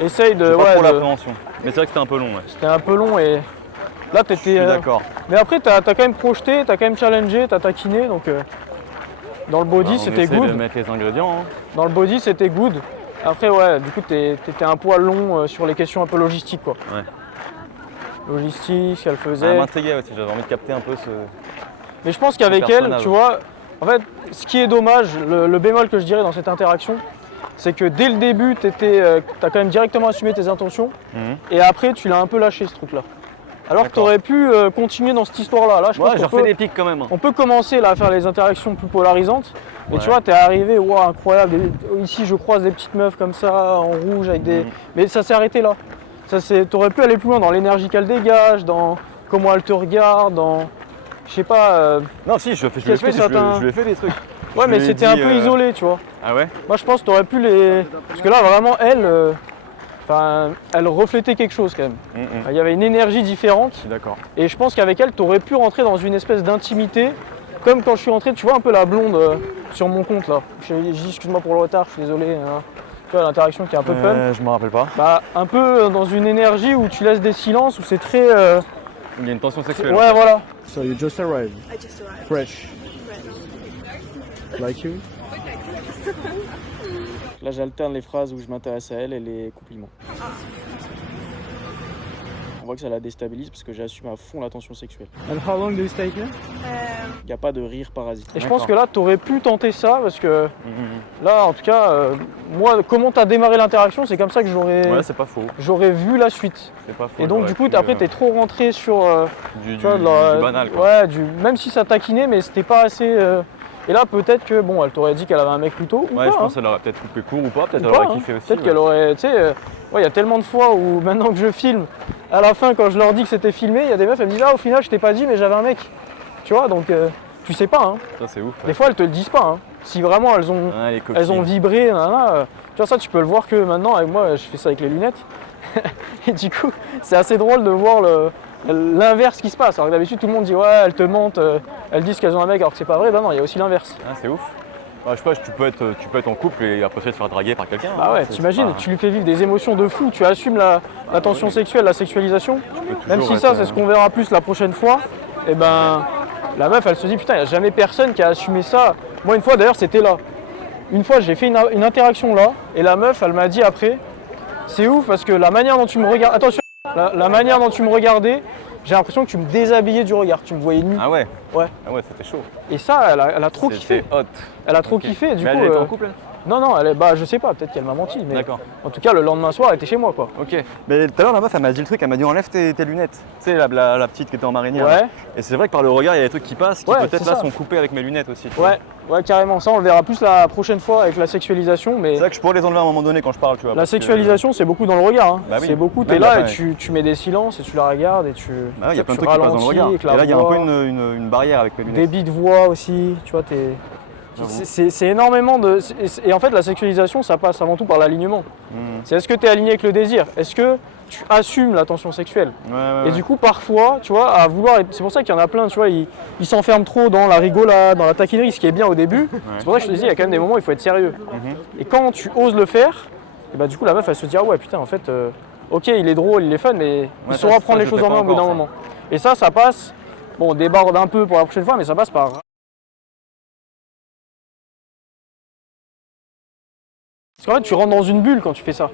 essaye de. J'ai pas Ouais, trop de- l'appréhension. Mais c'est vrai que c'était un peu long, ouais. c'était un peu long et là, Je t'étais. suis d'accord. Mais après, t'as quand même projeté, t'as quand même challengé, t'as taquiné, donc dans le body, Bah, on c'était essaie good. de mettre les ingrédients. Hein. Dans le body, c'était good. Après, ouais, du coup, t'étais un poil long sur les questions un peu logistiques, quoi. Ouais. Logistique, ce qu'elle Ça faisait. m'intriguait aussi, j'avais envie de capter un peu ce. Mais je pense qu'avec elle, personnage. tu vois, en fait, ce qui est dommage, le bémol que je dirais dans cette interaction, c'est que dès le début, t'as quand même directement assumé tes intentions, Mhm. et après, tu l'as un peu lâché, ce truc-là. Alors que tu D'accord. aurais pu continuer dans cette histoire-là. Là, je pense Ouais, j'ai qu'on refait peut, des pics quand même. Hein. on peut commencer là, à faire les interactions plus polarisantes. Et Ouais. tu vois, t'es arrivé, wow, incroyable. Ici, je croise des petites meufs comme ça, en rouge, avec des. Mhm. Mais ça s'est arrêté là. T'aurais pu aller plus loin dans l'énergie qu'elle dégage, dans comment elle te regarde, dans. Je sais pas. Non, si, je lui ai Qu'est-ce que ça t'a- fait des trucs. Ouais, Je mais lui ai c'était un dit, peu isolé, tu vois. Ah ouais. Moi, je pense que t'aurais pu les. Parce que là, vraiment, elle. Enfin, elle reflétait quelque chose quand même. Il y avait une énergie différente. Je suis d'accord. Et je pense qu'avec elle, tu aurais pu rentrer dans une espèce d'intimité, comme quand je suis rentré, tu vois un peu la blonde sur mon compte là. J'ai dit excuse-moi pour le retard, je suis désolé. Hein. Tu vois l'interaction qui est un peu pun. Je me rappelle pas. Bah un peu dans une énergie où tu laisses des silences, où c'est très. Il y a une tension sexuelle. Ouais voilà. So you just arrived. I just arrived. Fresh. Like you? Là j'alterne les phrases où je m'intéresse à elle et les compliments. On voit que ça la déstabilise parce que j'assume à fond la tension sexuelle. And how long do you stay here? Il n'y a pas de rire parasite. Et je D'accord. pense que là, tu aurais pu tenter ça parce que Mhm. là, en tout cas, moi, comment tu as démarré l'interaction, c'est comme ça que Ouais, c'est pas faux. j'aurais vu la suite. C'est pas faux. Et donc, j'aurais du coup, pu, après, tu es trop rentré sur. du Tu vois, de la- du banal, quoi. Ouais, même si ça taquinait, mais c'était pas assez. Et là, peut-être que, bon, elle t'aurait dit qu'elle avait un mec plus tôt. Ou Ouais, pas, je hein. pense qu'elle aurait peut-être coupé court ou pas, peut-être Ou elle pas, aurait hein. kiffé aussi. Peut-être ouais. qu'elle aurait. Tu sais, ouais, il y a tellement de fois où maintenant que je filme, à la fin, quand je leur dis que c'était filmé, il y a des meufs, elles me disent ah, au final, je t'ai pas dit, mais j'avais un mec. Tu vois, donc tu sais pas, hein. Ça, c'est ouf. Des fois, elles te le disent pas, hein. Si vraiment elles ont. Ouais, les coquilles. Elles ont vibré, nanana, tu vois ça, tu peux le voir que maintenant, avec moi, je fais ça avec les lunettes. Et du coup, c'est assez drôle de voir l'inverse qui se passe. Alors que d'habitude, tout le monde dit ouais, elles te mentent, elles disent qu'elles ont un mec alors que c'est pas vrai. Ben non, il y a aussi l'inverse. Ah, c'est ouf. Bah, je sais pas, tu peux être en couple et après se faire draguer par quelqu'un. Bah ouais, C'est t'imagines, pas- tu lui fais vivre des émotions de fou, tu assumes la tension sexuelle, la sexualisation. peux Même toujours si ça, être, c'est ce qu'on verra plus la prochaine fois, et ben la meuf, elle se dit putain, il n'y a jamais personne qui a assumé ça. Moi, une fois d'ailleurs, c'était là. Une fois, j'ai fait une interaction là, et la meuf, elle m'a dit après, c'est ouf parce que la manière dont tu me regardes, attention, la manière dont tu me regardais, j'ai l'impression que tu me déshabillais du regard, tu me voyais nu. Ah ouais. Ouais. Ah ouais, c'était chaud. Et ça, elle a trop kiffé. C'était hot. Elle a trop Ok. kiffé, et du Mais coup. elle était en couple, elle Non, bah je sais pas, peut-être qu'elle m'a menti, mais D'accord. en tout cas, le lendemain soir, elle était chez moi, quoi. Ok. Mais tout à l'heure, la meuf, elle m'a dit le truc, elle m'a dit enlève tes lunettes. Tu sais, la petite qui était en marinière. Ouais. Et c'est vrai que par le regard, il y a des trucs qui passent qui Ouais, peut-être c'est là ça. sont coupés avec mes lunettes aussi. tu vois. Ouais, carrément. Ça, on le verra plus la prochaine fois avec la sexualisation, mais C'est vrai que je pourrais les enlever à un moment donné quand je parle, tu vois. la parce que- sexualisation, c'est beaucoup dans le regard. Hein. Bah oui. C'est beaucoup, Même t'es la là et fin, tu mets des silences et tu la regardes et tu. Bah ouais, il y a plein de tu trucs qui passent dans le ralentis regard. avec Et la là, il y a un peu voix, une barrière avec mes lunettes. débit de voix aussi, tu vois, c'est énormément de. Et en fait, la sexualisation, ça passe avant tout par l'alignement. C'est est-ce que tu es aligné avec le désir? Est-ce que tu assumes la tension sexuelle? Ouais. Et du coup, parfois, tu vois, à vouloir. C'est pour ça qu'il y en a plein, tu vois, ils s'enferment trop dans la rigolade, dans la taquinerie, ce qui est bien au début. C'est pour ça que je te dis, il y a quand même des moments où il faut être sérieux. Et quand tu oses le faire, et bah, du coup, la meuf, elle se dit, ah ouais, putain, en fait, ok, il est drôle, il est fun, mais il saura prendre les choses en main au bout d'un moment. Et ça passe. Bon, on déborde un peu pour la prochaine fois, mais ça passe par. Parce qu'en fait, tu rentres dans une bulle quand tu fais ça.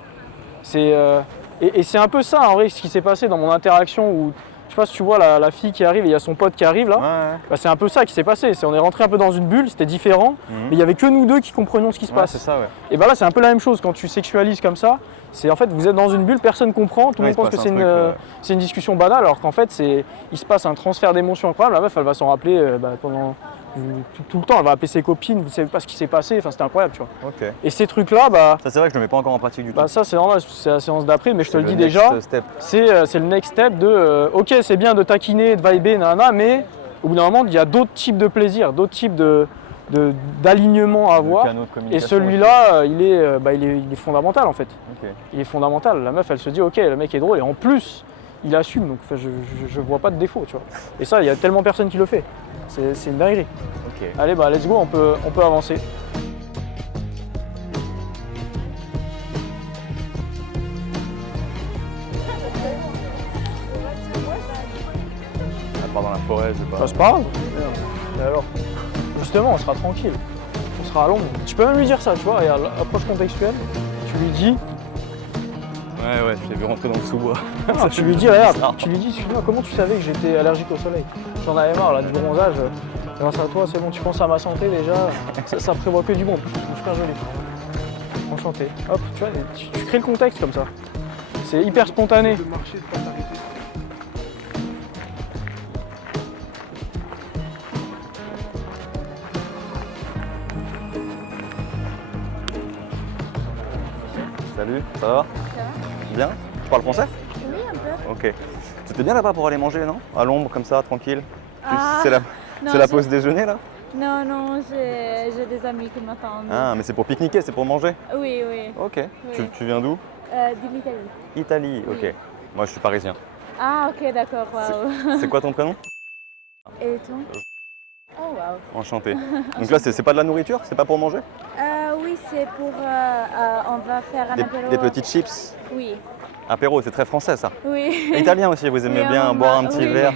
Et c'est un peu ça, en vrai, ce qui s'est passé dans mon interaction où, je sais pas si tu vois la fille qui arrive et il y a son pote qui arrive là. Ouais. Bah, c'est un peu ça qui s'est passé. On est rentré un peu dans une bulle, c'était différent, mais il y avait que nous deux qui comprenions ce qui se Ouais, passe. c'est ça, ouais. Et bah là, c'est un peu la même chose quand tu sexualises comme ça. C'est en fait, vous êtes dans une bulle, personne comprend, tout le Ouais, monde pense il que se c'est passe un truc, c'est une discussion banale, alors qu'en fait, il se passe un transfert d'émotions incroyable. La meuf, elle va s'en rappeler pendant tout le temps. Elle va appeler ses copines, vous savez pas ce qui s'est passé. Enfin, c'était incroyable, tu vois. Ok. Et ces trucs-là, bah, Ça, c'est vrai que je le mets pas encore en pratique du tout. ça, c'est normal, c'est la séance d'après, mais je te le dis next déjà. step. C'est le next step de ok, c'est bien de taquiner, de vibrer, nanana, mais au bout d'un moment, il y a d'autres types de plaisirs, d'autres types d'alignement à avoir. canaux de Et communication celui-là, il est fondamental en fait. Ok. Il est fondamental. La meuf, elle se dit ok, le mec est drôle et en plus, il assume. Donc je vois pas de défaut, tu vois. Et ça, il y a tellement personne qui le fait. C'est une dinguerie. Ok. Allez, bah let's go, on peut avancer. Elle part dans la forêt, je sais pas. Ça se parle. Et alors, justement, on sera tranquille. On sera à l'ombre. Tu peux même lui dire ça, tu vois, regarde, approche contextuelle. Tu lui dis, Ouais, je l'ai vu rentrer dans le sous-bois. non, tu lui dis, regarde, tu lui dis, excuse-moi, comment tu savais que j'étais allergique au soleil? J'en avais marre là du bronzage. Grâce à toi, c'est bon, tu penses à ma santé déjà. Ça prévoit que du bon. C'est super joli. Enchanté. Hop, tu vois, tu crées le contexte comme ça. C'est hyper spontané. Salut, ça va? Bien? Tu parles français? Oui, un peu. Ok. C'était bien là-bas pour aller manger, non? À l'ombre, comme ça, tranquille. Ah, C'est non, la je- pause déjeuner là? Non, j'ai des amis qui m'attendent. Ah, mais c'est pour pique-niquer, c'est pour manger? Oui. Ok. Tu viens d'où? D'Italie. Italie, ok. Oui. Moi je suis parisien. Ah, ok, d'accord, waouh. C'est quoi ton prénom? Et toi? Oh, waouh. Enchanté. Donc là, c'est pas de la nourriture? C'est pas pour manger? Oui, c'est pour. On va faire un apéro. Des petites chips? Oui. Apéro, c'est très français ça. Oui. Et italien aussi, vous aimez Oui, bien on boire va- un petit oui. verre?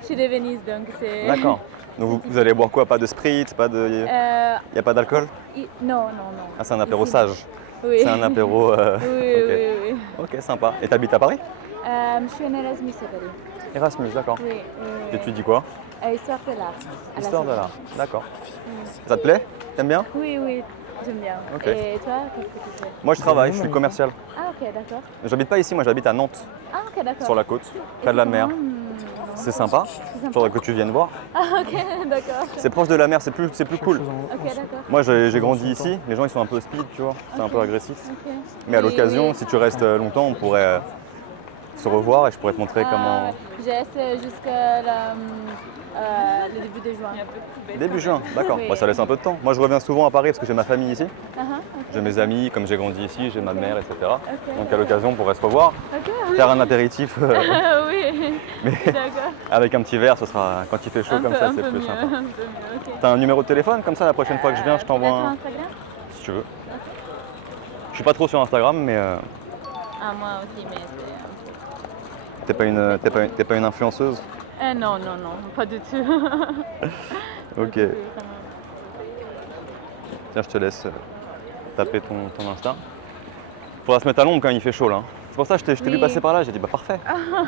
Je suis de Venise, donc c'est. D'accord. Donc vous allez boire quoi? Pas de spritz? Pas de... Y a pas d'alcool? Non. Ah, c'est un apéro Ici. sage. Oui. C'est un apéro. Oui. Ok, sympa. Et t'habites à Paris? Je suis en Erasmus à Paris. Erasmus, d'accord. Oui. Et tu dis quoi? Histoire de l'art. à la Histoire de Sorbonne. l'art. D'accord. Ça te plaît? T'aimes bien? Oui, j'aime bien. Ok. Et toi, qu'est-ce que tu fais? Moi je travaille, je suis commercial. Ah, ok, d'accord. J'habite pas ici, moi j'habite à Nantes, Ah, ok, d'accord. sur la côte, Et près de la c'est mer. comment, C'est sympa. C'est sympa. Faudrait que tu viennes voir. Ah, ok, d'accord. C'est proche de la mer, c'est plus cool. Ok, d'accord. Moi j'ai grandi ici, les gens ils sont un peu speed, tu vois, c'est un peu agressif. Ok. Mais à Oui, l'occasion, oui. si tu restes longtemps, on pourrait se revoir et je pourrais te montrer comment. Je reste jusqu'à le début de juin. Début juin, d'accord. Oui. Bah, ça laisse un peu de temps. Moi je reviens souvent à Paris parce que j'ai ma famille ici. Ah, ok. J'ai mes amis, comme j'ai grandi ici, j'ai ma mère, etc. Ok. Donc à l'occasion, on pourrait se revoir, Ok, oui. faire un apéritif. oui. Mais D'accord. avec un petit verre, ce sera quand il fait chaud comme ça, c'est plus sympa. Un peu mieux, ok. T'as un numéro de téléphone comme ça, la prochaine fois que je viens, je t'envoie Peut-être un. Instagram? Si tu veux. Je suis pas trop sur Instagram, mais Ah, moi aussi, mais c'est... t'es pas une influenceuse? non, non, non, pas du tout. Ok. Tiens, je te laisse taper ton Insta. Faudra se mettre à l'ombre quand il fait chaud là. C'est pour ça que je t'ai vu Oui. passer par là, j'ai dit bah parfait.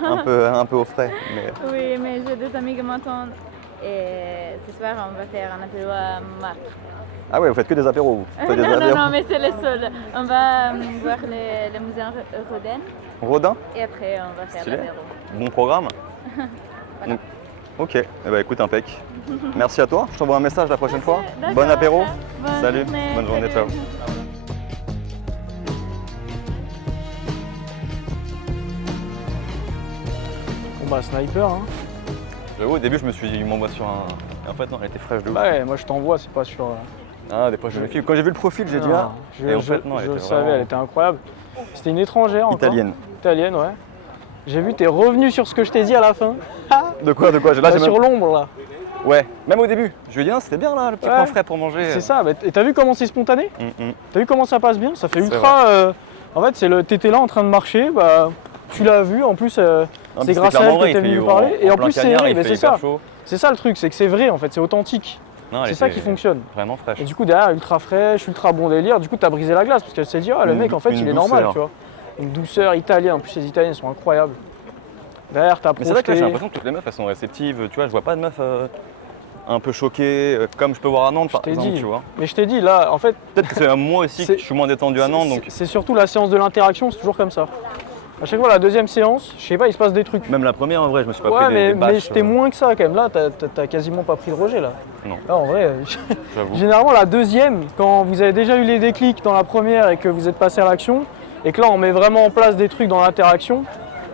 un peu au frais. Mais... Oui, mais j'ai deux amis qui m'entendent et ce soir on va faire un apéro à Marc. Ah ouais, vous faites que des apéros vous. Faites des non, apéros. non, mais c'est le seul. On va voir le musée Rodin Rodin, et après on va faire Stylé. l'apéro. bon programme. Voilà. Ok, eh ben, écoute, impec. Merci à toi, je t'envoie un message la prochaine fois. D'accord, Bon apéro. bonne Salut, journée, bonne journée, ciao. salut. Bon bah sniper hein. J'avoue, au début, je me suis dit, il m'envoie sur un. Et en fait, non, elle était fraîche de ouf. Bah ouais, moi je t'envoie, c'est pas sur. Ah, des fois, je me fie. Quand j'ai vu le profil, j'ai dit, Non, ah. Et en je fait, non, elle je était savais, vraiment elle était incroyable. C'était une étrangère encore. italienne. Italienne, ouais. J'ai vu, t'es revenu sur ce que je t'ai dit à la fin. De quoi? Là, Bah, j'ai sur même... l'ombre là. Ouais, même au début. Je lui ai dit, ah, c'était bien là, le petit Ouais. coin frais pour manger. C'est ça, bah, et t'as vu comment c'est spontané? Mm. T'as vu comment ça passe bien? Ça fait C'est ultra. En fait, t'étais là en train de marcher, bah, tu l'as vu, en plus, Non, c'est mais grâce c'était à elle clairement que vrai, t'es il fait venu en- parler. Et en en plein plus, c'est cagnard, vrai, il mais fait c'est hyper ça. chaud. C'est ça le truc, c'est que c'est vrai en fait, c'est authentique. Non, elle C'est ça était qui fonctionne. Vraiment fraîche. Et du coup, derrière, ultra fraîche, ultra bon délire. Du coup, t'as brisé la glace parce qu'elle s'est dit, ah, le Une mec, en fait, une il est normal, douceur. tu vois. Une douceur italienne. En plus, les Italiennes sont incroyables. Derrière, t'as Mais c'est vrai que là, j'ai projeté. l'impression que toutes les meufs, elles sont réceptives. Tu vois, je vois pas de meufs un peu choquées, comme je peux voir à Nantes, par t'ai exemple, dit. tu vois. Mais je t'ai dit, là, en fait, Peut-être que c'est moi aussi C'est- que je suis moins détendu à Nantes, donc c'est surtout la séance de l'interaction, c'est toujours comme ça. À chaque fois, la deuxième séance, je sais pas, il se passe des trucs. même la première, en vrai, je me suis pas Ouais, pris mais, des bâches. c'était moins que ça quand même. Là, t'as quasiment pas pris de rejet là. Non. Là, en vrai, J'avoue. généralement, la deuxième, quand vous avez déjà eu les déclics dans la première et que vous êtes passé à l'action, et que là, on met vraiment en place des trucs dans l'interaction,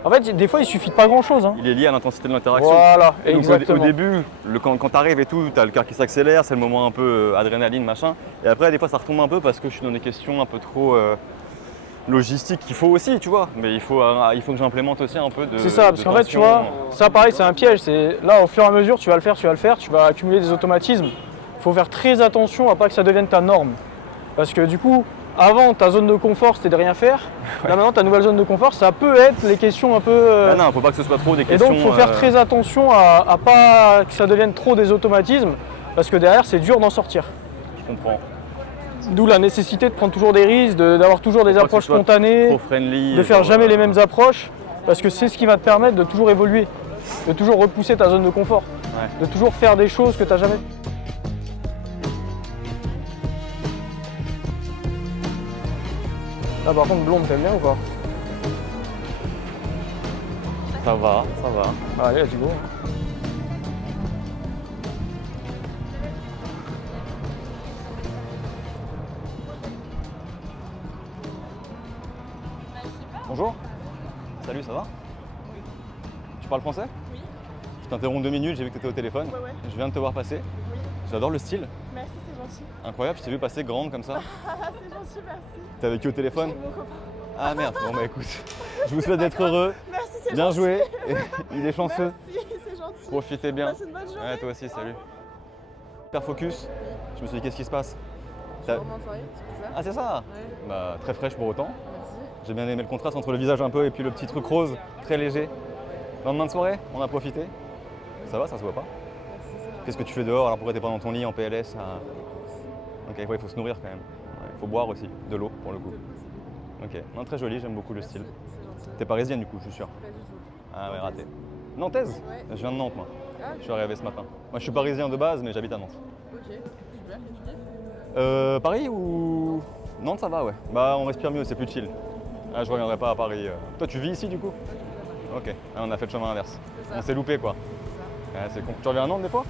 en fait, des fois, il suffit de pas grand chose. Hein. Il est lié à l'intensité de l'interaction. Voilà, Donc, exactement. au début, quand t'arrives et tout, t'as le cœur qui s'accélère, c'est le moment un peu adrénaline, machin. Et après, des fois, ça retombe un peu parce que je suis dans des questions un peu trop logistiques qu'il faut aussi, tu vois. Mais il faut que j'implémente aussi un peu de. C'est ça, parce de qu'en fait, tu tension. vois, ça pareil, c'est un piège. C'est là, au fur et à mesure, tu vas le faire, tu vas accumuler des automatismes. Il faut faire très attention à pas que ça devienne ta norme. Parce que du coup, avant, ta zone de confort, c'était de rien faire. Là, maintenant, ta nouvelle zone de confort, ça peut être les questions un peu. Ah non, faut pas que ce soit trop des Et questions. donc, il faut faire très attention à pas que ça devienne trop des automatismes. Parce que derrière, c'est dur d'en sortir. Je comprends. D'où la nécessité de prendre toujours des risques, d'avoir toujours des Faut pas que ce approches soit spontanées. Trop friendly. De faire genre, jamais les mêmes approches, parce que c'est ce qui va te permettre de toujours évoluer, de toujours repousser ta zone de confort, Ouais. de toujours faire des choses que tu n'as jamais. Là par contre, blonde, t'aimes bien ou pas? Ça va, ça va. Ah, allez, let's go. Bonjour. Salut, ça va? Tu parles français? Oui. Je t'interromps 2 minutes, j'ai vu que tu étais au téléphone. Ouais. Je viens de te voir passer. J'adore le style. Merci, c'est gentil. Incroyable, je t'ai vu passer grande comme ça. C'est gentil, merci. T'es avec qui au téléphone? Mon copain. Ah merde, bon bah écoute, je vous souhaite d'être heureux. Merci, c'est Bien gentil. joué. Il est chanceux. Merci, c'est gentil. Profitez bien. Passe une bonne journée. Ouais, toi aussi, salut. Hyper focus. Je me suis dit, qu'est-ce qui se passe? T'as- Vraiment soirée, c'est ça? Ah, c'est ça? Ouais, Bah, très fraîche pour autant. merci. J'ai bien aimé le contraste entre le visage un peu et puis le petit truc rose, très léger. Lendemain de soirée, on a profité. Ça va, ça se voit pas? Merci, c'est gentil. Qu'est-ce que tu fais dehors? Alors pourquoi t'es pas dans ton lit en PLS Ok, ouais, il faut se nourrir quand même. Il faut boire aussi, de l'eau pour le coup. Ok, non, très joli, j'aime beaucoup le style. C'est gentil. T'es parisienne du coup, je suis sûr. Pas du tout. Ah ouais, raté. Nantaise? Ouais. Je viens de Nantes moi. Ah, Je suis arrivé ce matin. Moi je suis parisien de base mais j'habite à Nantes. ok. Super, et tu kiffes? Paris ou... Nantes ça va ouais. Bah on respire mieux, c'est plus chill. Ah je reviendrai pas à Paris. Toi tu vis ici du coup? Ok, ah, on a fait le chemin inverse. C'est ça. On s'est loupé quoi. Ah, c'est con. Tu reviens à Nantes des fois?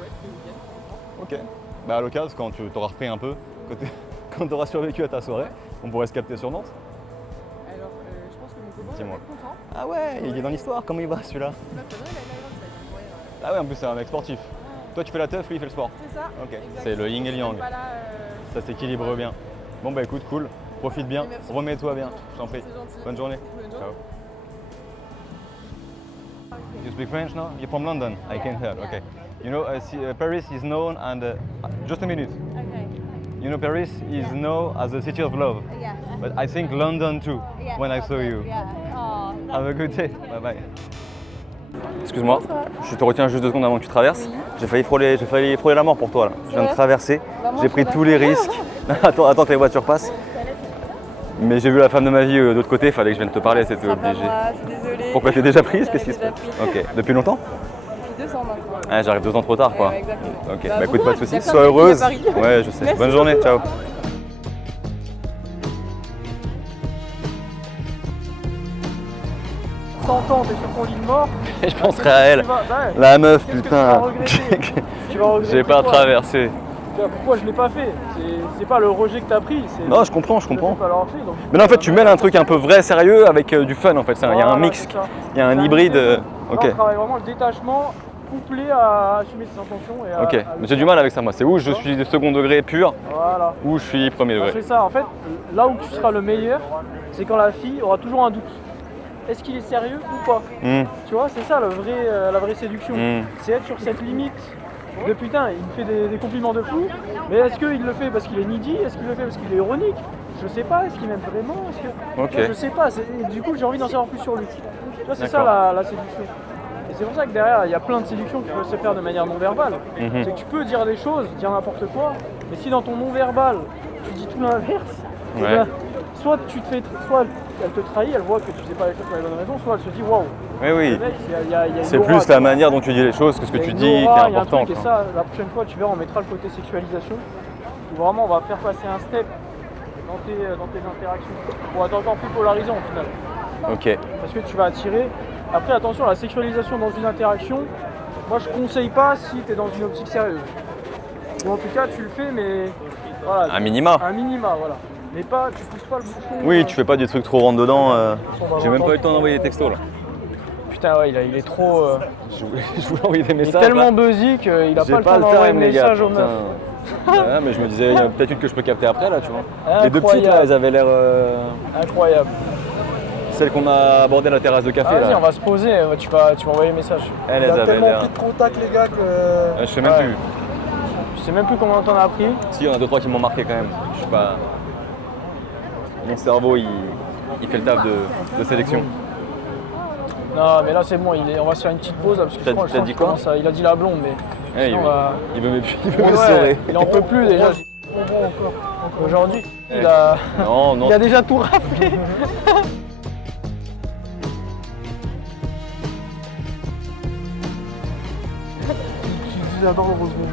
Ouais, le week-end. Ok. Bah à l'occasion, quand tu t'auras repris un peu, quand tu auras survécu à ta soirée, on pourrait se capter sur Nantes. Alors, je pense que mon copain va Dis-moi. être content. Ah ouais, il est dans l'histoire, comment il va celui-là? Là, faudrait la live, ça va être incroyable. Ah ouais, en plus c'est un mec sportif. Toi tu fais la teuf, lui il fait le sport. C'est ça? Ok, exact. c'est le yin et le yang. Pas là, Ça s'équilibre bien. Bon bah écoute, cool. Profite bien, Merci. remets-toi bien, je t'en prie. c'est gentil. Bonne journée. Bonne journée. Ciao. You speak French now? You're from London. I can hear. Okay. You know, Paris is known and just a minute. Okay. You know, Paris is known as the city of love. Yeah. But I think London too. Yeah. When I saw you. Yeah. Oh, Have a good day. Bye bye. Excuse-moi, je te retiens juste 2 secondes avant que tu traverses. J'ai failli frôler la mort pour toi là. Je viens de traverser. J'ai pris tous les risques. Attends que les voitures passent. Mais j'ai vu la femme de ma vie de l'autre côté, il fallait que je vienne te parler, c'était obligé. Je suis désolée. Pourquoi t'es déjà prise? Qu'est-ce qui se passe? Ok, depuis longtemps? Depuis 2 ans maintenant. Ouais, j'arrive 2 ans trop tard quoi. Ouais, exactement. Ok, Bah, bah écoute, bon pas de courage, soucis, t'as sois plein de heureuse. filles à Paris. Ouais, je sais. Merci Bonne journée, beaucoup. ciao. 100 ans, t'es sur ton lit de mort. Et je penserai à elle. Tu vas- ouais. La meuf, Qu'est-ce que tu vas putain. regretter Tu vas regretter J'ai pas quoi traversé. Pourquoi je l'ai pas fait? C'est pas le rejet que t'as pris. Non, je comprends. le fait de pas l'avoir fait, donc- Mais là en fait, tu mêles un truc un peu vrai, sérieux avec du fun en fait. Il y a un Voilà, mix, c'est ça. il y a un C'est hybride. Là, Ok. on travaille vraiment le détachement couplé à assumer ses intentions. Et à Ok, le mais j'ai du faire. mal avec ça moi. C'est où je suis de second degré pur, Voilà. ou je suis premier Bah, degré. c'est ça, en fait, là où tu seras le meilleur, c'est quand la fille aura toujours un doute. Est-ce qu'il est sérieux ou pas? Hmm, Tu vois, c'est ça la vraie séduction. hmm. C'est être sur cette limite de putain, il me fait des compliments de fou, mais est-ce qu'il le fait parce qu'il est needy? Est-ce qu'il le fait parce qu'il est ironique? Je sais pas, est-ce qu'il m'aime vraiment? Ok. Tu vois, je sais pas, et du coup j'ai envie d'en savoir plus sur lui. Tu vois, c'est ça D'accord. la séduction. Et c'est pour ça que derrière, il y a plein de séductions qui peuvent se faire de manière non verbale. Mhm. C'est que tu peux dire des choses, dire n'importe quoi, mais si dans ton non verbal, tu dis tout l'inverse, eh Ouais. ben, soit elle te trahit, elle voit que tu sais pas les choses pour les bonnes raisons, soit elle se dit waouh. Oui, oui. le mec, il y a une C'est aura, plus tu la vois. manière dont tu dis les choses que ce que Il y a tu une dis qui est aura, il y a un important. truc, et quoi. ça, la prochaine fois, tu verras, on mettra le côté sexualisation, où vraiment on va faire passer un step dans tes interactions, pour être encore plus polarisant au final. Ok. Parce que tu vas attirer. Après, attention, la sexualisation dans une interaction, moi je conseille pas si tu es dans une optique sérieuse. Ou en tout cas, tu le fais, mais voilà. Un minima. Un minima, voilà. Mais pas, tu pousses pas le bouchon. Oui, tu fais pas des trucs trop rentre dedans. Son J'ai même pas eu le temps d'envoyer des textos là. Putain, ouais, il est trop. Je voulais envoyer des Il est messages. tellement là. buzzy qu'il a J'ai pas le pas temps le d'envoyer time, de les gars. message aux putain. meufs. Ouais, mais je me disais, il y en a peut-être une que je peux capter après là, tu vois. Les deux petites là, Incroyable. elles avaient l'air. Incroyable. Celle qu'on a abordée à la terrasse de café Vas-y, là. on va se poser, tu vas envoyer les messages. Elles avaient l'air. de contact, les gars, que. Je sais même Ouais. plus. Je sais même plus combien t'en as pris. Si, il y en a 2-3 qui m'ont marqué quand même. Je suis pas. Mon cerveau, il fait le taf de sélection. Non, mais là c'est bon, on va se faire une petite pause là, parce que T'as- je crois t'as dit qu'il quoi commence il a dit la blonde, mais Ouais, sinon, on va- il veut Ouais, m'essorer. il en peut plus déjà. Aujourd'hui, il a Non, il a déjà tout raflé. J'adore le rose bonbon.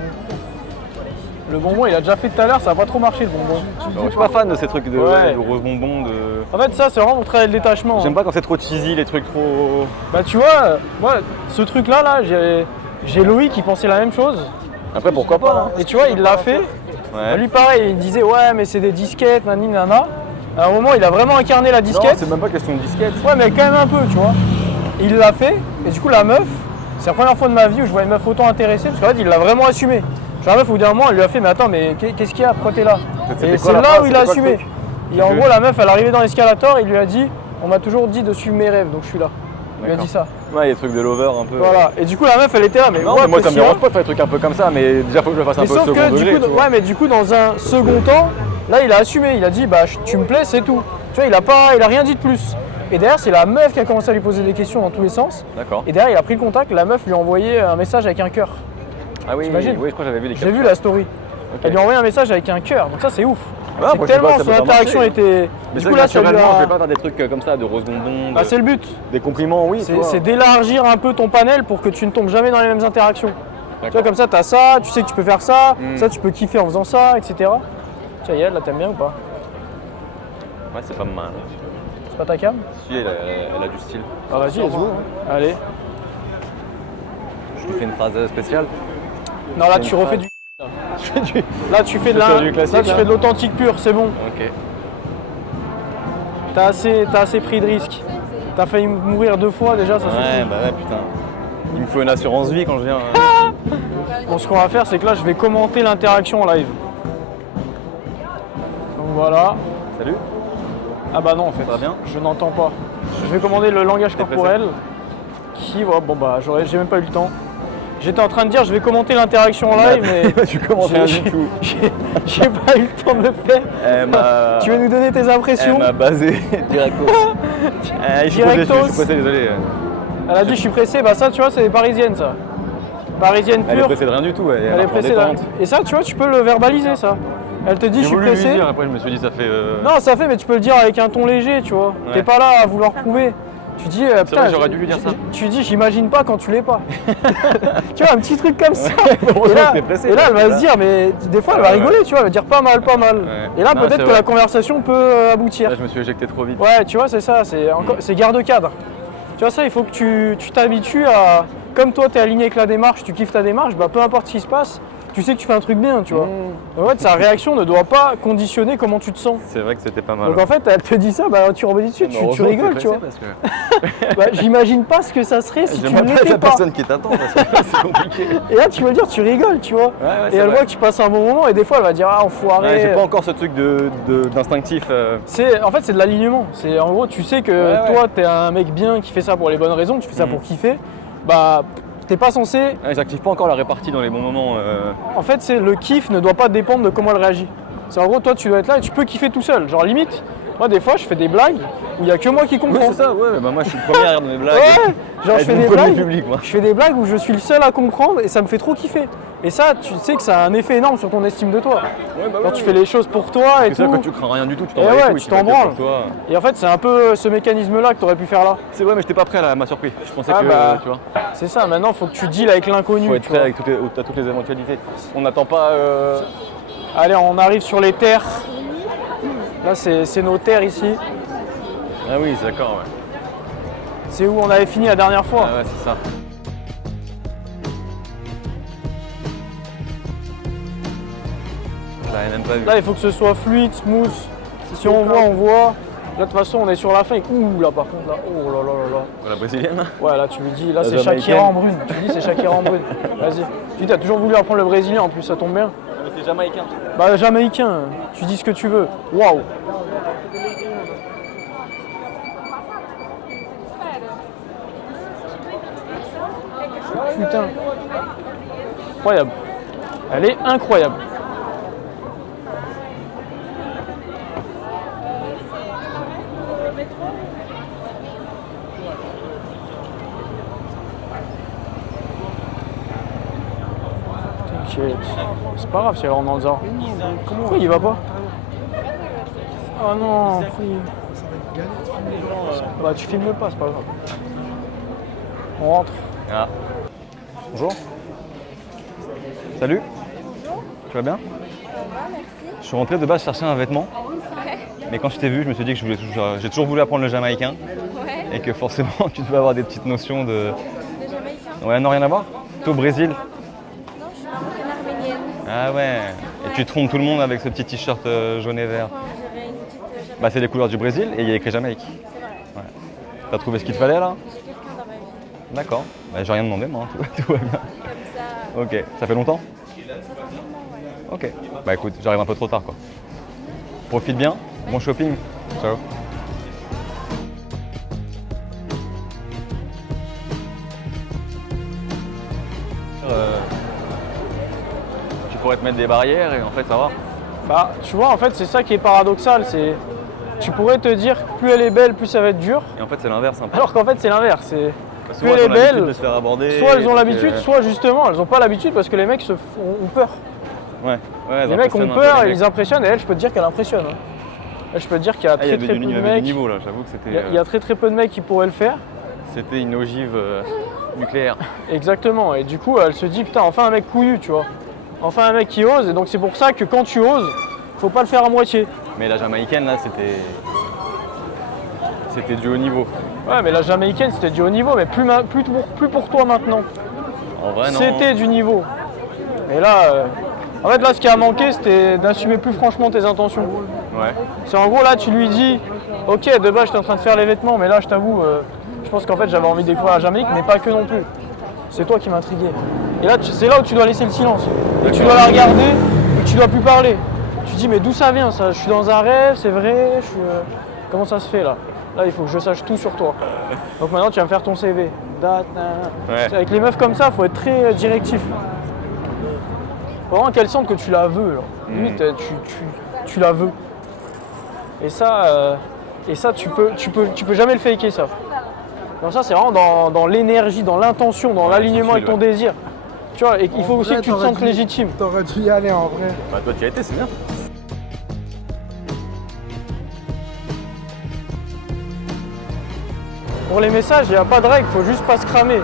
Le bonbon, il a déjà fait tout à l'heure, ça a pas trop marché le bonbon. Je suis pas fan de ces trucs de, Ouais. de rose bonbon. En fait, ça c'est vraiment pour travailler le détachement. J'aime pas quand c'est trop cheesy, les trucs trop. Bah tu vois, moi, ce truc là, j'ai Loïc qui pensait la même chose. Après, pourquoi pas hein. Et tu vois, il l'a fait. Ouais. Lui pareil, il disait ouais mais c'est des disquettes, nani nana. À un moment, il a vraiment incarné la Non, disquette. c'est même pas question de disquette. Ouais, mais quand même un peu, tu vois. Il l'a fait, et du coup, la meuf, c'est la première fois de ma vie où je vois une meuf autant intéressée, parce qu'en fait, il l'a vraiment assumé. Genre, la meuf, au bout d'un moment, elle lui a fait, mais attends, mais qu'est-ce qu'il y a? Pourquoi t'es là? C'était Et quoi c'est la là phrase? où il a C'était quoi le assumé. truc? Et en J'ai gros, vu. la meuf, elle est arrivée dans l'escalator, et il lui a dit, on m'a toujours dit de suivre mes rêves, donc je suis là. Il lui a D'accord. dit ça. Ouais, il y a des trucs de lover un peu. Voilà. Et du coup, la meuf, elle était là, mais Non, ouais, mais moi ça me qu'est-ce qu'il y a dérange pas de faire des trucs un peu comme ça, mais déjà faut que je le fasse un Mais peu sauf second que degré. du coup, tu vois. ouais, mais du coup, dans un second temps, là, il a assumé. Il a dit, bah, tu me plais, c'est tout. Tu vois, il a rien dit de plus. Et derrière, c'est la meuf qui a commencé à lui poser des questions dans tous les sens. D'accord. Et derrière, il a pris le contact. La meuf lui a envoyé un message avec un cœur. Ah oui, t'imagines oui, je crois que j'avais vu les J'ai vu la story. Ok. Elle lui a envoyé un message avec un cœur. Donc ça, c'est ouf. Ouais, c'est après, que je sais pas tellement que ça son peut pas interaction marcher. était. Mais Du ça, coup, là, ça lui naturellement, je vais a. pas faire des trucs comme ça, de rose bonbon, Bah, c'est le but. des compliments, oui, tu vois. C'est d'élargir un peu ton panel pour que tu ne tombes jamais dans les mêmes interactions. Tu vois, D'accord. comme ça, t'as ça, tu sais que tu peux faire ça, Mm. ça, tu peux kiffer en faisant ça, etc. Tiens, Yael, là, t'aimes bien ou pas? Ouais, c'est pas mal. C'est pas ta cam? Si, elle a du style. Ah, vas-y, let's go. Allez. Je te fais une phrase spéciale. Non, là, C'est tu une refais phrase. du. Là, tu fais de Je fais la. du classique, Là, tu hein. fais de l'authentique pur, c'est bon. Ok. T'as assez pris de risques. T'as failli mourir 2 fois déjà, ça Ouais, suffit. bah ouais, putain. Il me faut une assurance vie quand je viens. hein. Bon, ce qu'on va faire, c'est que là, je vais commenter l'interaction en live. Donc voilà. Salut. Ah bah non, en fait. Ça va bien? Je n'entends pas. Je vais commander le langage T'es pressé? corporel qui, voilà, bon bah, j'ai même pas eu le temps. J'étais en train de dire, je vais commenter l'interaction en live, mais Tu commentes rien du tout. j'ai pas eu le temps de le faire. Tu veux nous donner tes impressions? Elle m'a basé directos. Je suis pressé, désolé. Elle a dit, je suis pressé, bah ça, tu vois, c'est des parisiennes, ça. Parisienne pure. Elle est pressée de rien du tout. Elle est pressée de rien. Et ça, tu vois, tu peux le verbaliser, ça. Elle te dit, je suis pressé. Lui dire, après, je me suis dit, ça fait. Non, ça fait, mais tu peux le dire avec un ton léger, tu vois. Ouais. T'es pas là à vouloir prouver. Tu dis, putain, vrai, j'aurais dû lui dire ça. Tu dis, j'imagine pas quand tu l'es pas. Tu vois, un petit truc comme ça. Pressé, et là, elle va se dire, mais des fois, elle va rigoler, tu vois, elle va dire pas mal, pas mal. Ouais. Et là, Non, peut-être que la conversation peut aboutir. Là, je me suis éjecté trop vite. Ouais, tu vois, c'est ça, c'est garde-cadre. Tu vois, ça, il faut que tu t'habitues à. Comme toi, t'es aligné avec la démarche, tu kiffes ta démarche, bah peu importe ce qui se passe, tu sais que tu fais un truc bien, tu vois. En fait, sa réaction ne doit pas conditionner comment tu te sens. C'est vrai que c'était pas mal. Donc en fait, elle te dit ça, bah tu rebondis dessus, tu rigoles, tu vois. Bah, j'imagine pas ce que ça serait si tu ne l'étais la pas. personne qui t'attend, parce que c'est compliqué. Et là, tu veux le dire, tu rigoles, tu vois. Et elle voit que tu passes un bon moment, et des fois, elle va dire, ah, enfoiré. Ouais, j'ai pas encore ce truc d'instinctif. En fait, c'est de l'alignement. En gros, tu sais que toi, t'es un mec bien qui fait ça pour les bonnes raisons, tu fais ça pour kiffer. Bah, t'es pas censé. Ouais, j'active pas encore la répartie dans les bons moments. En fait, le kiff ne doit pas dépendre de comment elle réagit. C'est en gros, toi, tu dois être là et tu peux kiffer tout seul. Genre, limite, moi, des fois, je fais des blagues où il y a que moi qui comprends. Oui, c'est ça, ouais, bah moi, je suis le premier à rire de mes blagues. Ouais, genre, je fais des blagues. Public, moi. Je fais des blagues où je suis le seul à comprendre et ça me fait trop kiffer. Et ça, tu sais que ça a un effet énorme sur ton estime de toi. Ouais, bah quand tu fais les choses pour toi et c'est tout. ça, quand tu crains rien du tout, tu t'en Et bats les ouais, couilles, tu fais t'en que branles. pour toi. Et en fait, c'est un peu ce mécanisme-là que tu aurais pu faire là. C'est vrai, mais j'étais pas prêt à ma surprise. Je pensais Ah que, bah, tu vois. C'est ça, maintenant, faut que tu deals avec l'inconnu. Faut être tu prêt vois. avec toutes les éventualités. On n'attend pas. Allez, on arrive sur les terres. Là, c'est nos terres ici. Ah oui, c'est d'accord, ouais. C'est où on avait fini la dernière fois. Ah ouais, c'est ça. Je l'avais même pas vu. Là, il faut que ce soit fluide, smooth. Si on voit, on voit. Là, de toute façon, on est sur la fin. Ouh, là, par contre, là. Oh là là là là. La brésilienne. Ouais, là, tu lui dis, là, La c'est jamaïcaine. Shakira en brune. Tu lui dis, c'est Shakira en brune. Vas-y. Tu dis, t'as toujours voulu apprendre le brésilien, en plus, ça tombe bien. Mais c'est jamaïcain. Bah, jamaïcain, tu dis ce que tu veux. Waouh. Putain. Incroyable. Elle est incroyable. T'inquiète. C'est pas grave si elle rentre dans le Zara. Pourquoi il y va pas? Oh non, bah tu filmes pas, c'est pas grave. On rentre. Ah. Bonjour. Salut. Bonjour. Tu vas bien? Ça va, merci. Je suis rentré de base chercher un vêtement. Mais quand je t'ai vu, je me suis dit que j'ai toujours voulu apprendre le jamaïcain. Ouais. Et que forcément, tu devais avoir des petites notions de. Le Jamaïcain? Ouais, non, rien à voir? T'es au Brésil? Non, je suis marocaine arménienne. Ah ouais. Et tu trompes tout le monde avec ce petit t-shirt jaune et vert. Enfin, on dirait une petite Jamaïcaine. Bah, c'est les couleurs du Brésil et il y a écrit Jamaïque. C'est vrai. Ouais. T'as trouvé ce qu'il te fallait là? J'ai quelqu'un dans ma vie. D'accord. Bah, j'ai rien demandé moi, tout va bien. Comme ça, Ok. Ça fait longtemps? ça fait un moment, ouais. Ok. Bah écoute, j'arrive un peu trop tard quoi. Profite bien, bon shopping. Ciao. Tu pourrais te mettre des barrières et en fait ça va. Bah, tu vois, en fait, c'est ça qui est paradoxal. C'est, tu pourrais te dire que plus elle est belle, plus ça va être dur. Et en fait c'est l'inverse un peu. Alors qu'en fait, c'est l'inverse. C'est Parce que plus moi, elle est elles ont l'habitude belle, de se faire aborder. soit elles ont donc, l'habitude, soit justement, elles n'ont pas l'habitude parce que les mecs ont peur. Ouais, ouais, Les mecs ont peur et ils impressionnent. Et elle, je peux te dire qu'elle impressionne. Hein. Elle, je peux te dire qu'il y a très très peu de Il y avait mecs. du niveau là, j'avoue que c'était. Il y a très très peu de mecs qui pourraient le faire. C'était une ogive nucléaire. Exactement. Et du coup, elle se dit putain, enfin un mec couillu, tu vois. Enfin un mec qui ose. Et donc c'est pour ça que quand tu oses, faut pas le faire à moitié. Mais la jamaïcaine là, c'était du haut niveau. Ouais, mais la jamaïcaine c'était du haut niveau, mais plus pour toi maintenant. En vrai, non. C'était du niveau. Et là, en fait, là, ce qui a manqué, c'était d'assumer plus franchement tes intentions. Ouais. C'est en gros, là, tu lui dis, ok, de base, j'étais en train de faire les vêtements, mais là, je t'avoue, je pense qu'en fait, j'avais envie de découvrir la Jamaïque, mais pas que non plus. C'est toi qui m'intriguais. Et là, c'est là où tu dois laisser le silence. Et tu dois la regarder, et tu dois plus parler. Tu dis, mais d'où ça vient ça? Je suis dans un rêve, c'est vrai, comment ça se fait là? Là, il faut que je sache tout sur toi. Donc maintenant, tu vas me faire ton CV. Date, Ouais. Avec les meufs comme ça, il faut être très directif. Faut vraiment qu'elles sentent que tu la veux. Genre. Limite, tu la veux. Et ça, tu peux jamais le faker, ça. Donc ça, c'est vraiment dans l'énergie, dans l'intention, dans l'alignement avec ton désir. Tu vois, et il faut aussi que tu te sentes légitime. T'aurais dû y aller en vrai. Bah toi tu y as été, c'est bien. Pour les messages, il n'y a pas de règle, faut juste pas se cramer.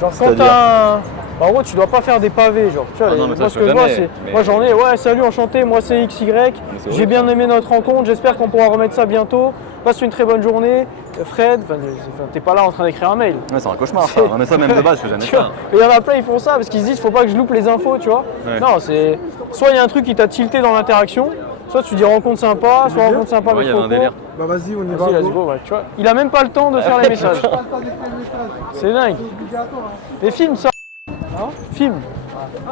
Genre quand C'est-à-dire t'as un... En gros, tu dois pas faire des pavés, genre. Tu vois, Ah non, mais ça, moi, je ce que fais je vois, jamais, c'est... mais- Moi, j'en ai, ouais, salut, enchanté, moi, c'est XY. c'est J'ai bien aimé notre rencontre, j'espère qu'on pourra remettre ça bientôt. Passe une très bonne journée. Fred, t'es pas là en train d'écrire un mail. Ouais, c'est un cauchemar ça. Non, mais ça même de base, je fais jamais Tu vois, ça. et il y en a plein, ils font ça parce qu'ils se disent, faut pas que je loupe les infos, tu vois. Ouais. Non, c'est... Soit il y a un truc qui t'a tilté dans l'interaction, soit tu dis rencontre sympa, soit rencontre sympa Ouais, avec il y avait un délire. Bah vas-y, on y va. Vas-y, let's go, ouais, tu vois. Il a même pas le temps de faire les messages. Pas le temps d'écrire le message. C'est dingue. C'est obligatoire. Les films, ça. Film.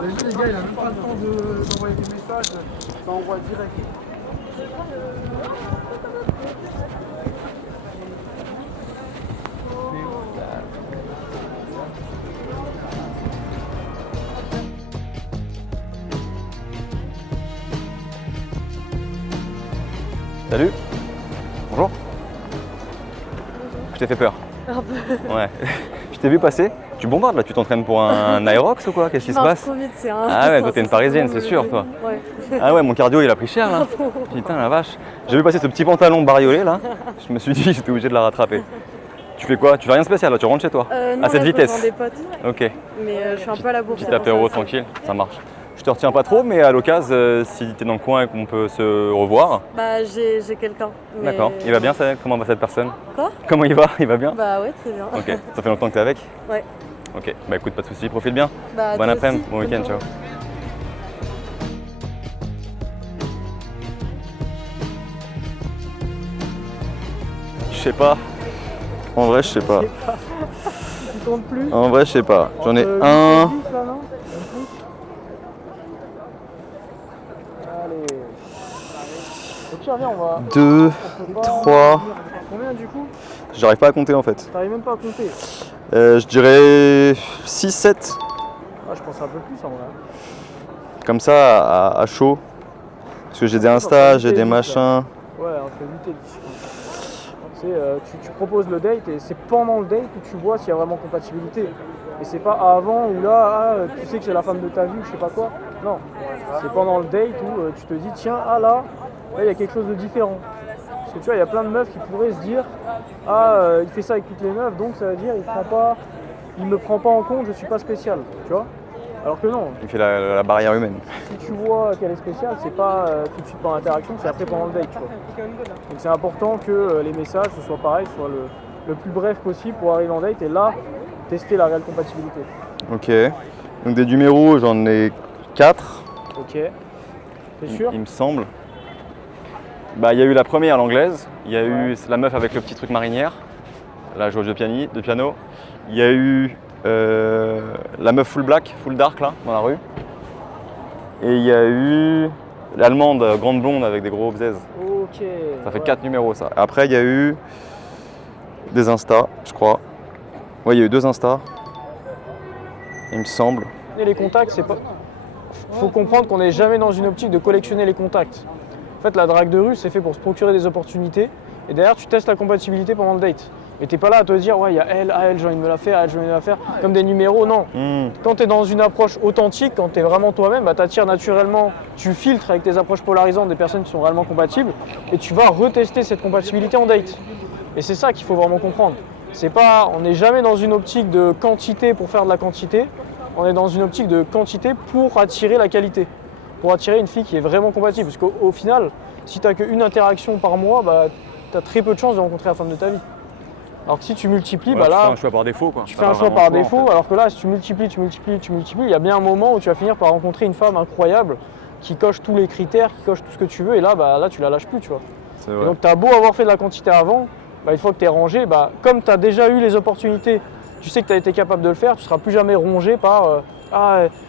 Les gars, il a même pas le temps d'envoyer des messages. Ça envoie direct. Salut. Bonjour. Je t'ai fait peur. Ouais. Je t'ai vu passer. Tu bombardes là, tu t'entraînes pour un Aerox ou quoi? Qu'est-ce qui se passe? Ah ouais, toi t'es une parisienne, c'est sûr toi. Ouais. Ah ouais, mon cardio il a pris cher là. Putain la vache. J'ai vu passer ce petit pantalon bariolé là. Je me suis dit j'étais obligé de la rattraper. Tu fais quoi? Tu fais rien de spécial là, tu rentres chez toi? Non, À cette là, vitesse. je rejoins des potes, Ok. mais je suis un peu à la bourse. Petit apéro tranquille, ça marche. Je te retiens pas trop, mais à l'occasion, si t'es dans le coin et qu'on peut se revoir. Bah j'ai quelqu'un. mais- D'accord. Il va bien, comment va cette personne? Quoi? Comment il va? Il va bien? Bah ouais, très bien. Ok. Ça fait longtemps que t'es avec? Ouais. Ok. Bah écoute, pas de soucis, profite bien. Bah, Bon toi après-midi, aussi, bon bonne week-end, journée. ciao. Je sais pas. En vrai, je sais pas. Tu comptes plus. En vrai, je sais pas. J'en ai Entre un. 8 et 10, là, non? Allez. Au pire, viens, on va. 2, on peut pas 3. finir. Combien du coup? J'arrive pas à compter en fait. T'arrives même pas à compter. Je dirais 6, 7. Ah, je pense un peu plus en vrai. Comme ça, à chaud. Parce que j'ai des Insta, j'ai des machins. Ouais, entre 8 et 10. C'est, tu proposes le date et c'est pendant le date que tu vois s'il y a vraiment compatibilité. Et c'est pas avant ou là, tu sais que c'est la femme de ta vie ou je sais pas quoi. Non, c'est pendant le date où tu te dis tiens, là, il y a quelque chose de différent. Parce que tu vois, il y a plein de meufs qui pourraient se dire il fait ça avec toutes les meufs, donc ça veut dire il me prend pas en compte, je suis pas spécial, tu vois. Alors que non, Il fait la barrière humaine. si tu vois qu'elle est spéciale, c'est pas tout de suite pendant l'interaction, c'est après pendant le date. Tu vois. Donc c'est important que les messages, ce soit pareil, soient le plus bref possible pour arriver en date et là, tester la réelle compatibilité. Ok. Donc des numéros, j'en ai 4. Ok. T'es sûr? Il me semble. Bah, il y a eu la première, l'anglaise. Il y a eu la meuf avec le petit truc marinière, la joueuse de piano. Il y a eu la meuf full black, full dark là, dans la rue. Et il y a eu l'allemande grande blonde avec des gros bzaises. Ok. Ça fait 4 numéros ça. Après, il y a eu des Insta, je crois. Ouais, il y a eu 2 Insta. Il me semble. Et les contacts, c'est pas. Faut comprendre qu'on n'est jamais dans une optique de collectionner les contacts. En fait, la drague de rue, c'est fait pour se procurer des opportunités. Et derrière, tu testes la compatibilité pendant le date. Mais t'es pas là à te dire, ouais, il y a elle, j'ai envie de me la faire, elle, j'ai envie de me la faire, comme des numéros, non. Quand tu es dans une approche authentique, quand tu es vraiment toi-même, bah, tu attires naturellement, tu filtres avec tes approches polarisantes des personnes qui sont réellement compatibles et tu vas retester cette compatibilité en date. Et c'est ça qu'il faut vraiment comprendre. C'est pas, on n'est jamais dans une optique de quantité pour faire de la quantité, on est dans une optique de quantité pour attirer la qualité, pour attirer une fille qui est vraiment compatible. Parce qu'au final, si tu n'as qu'une interaction par mois, bah, tu as très peu de chances de rencontrer la femme de ta vie. Alors que si tu multiplies, Ouais, bah tu là, fais un choix par défaut quoi. tu T'as fais un pas choix vraiment par le défaut, en fait. alors que là, si tu multiplies, il y a bien un moment où tu vas finir par rencontrer une femme incroyable qui coche tous les critères, qui coche tout ce que tu veux, et là, bah, là tu la lâches plus, tu vois. C'est Et vrai. donc tu as beau avoir fait de la quantité avant, bah, une fois que tu es rangé, bah, comme tu as déjà eu les opportunités, tu sais que tu as été capable de le faire, tu ne seras plus jamais rongé par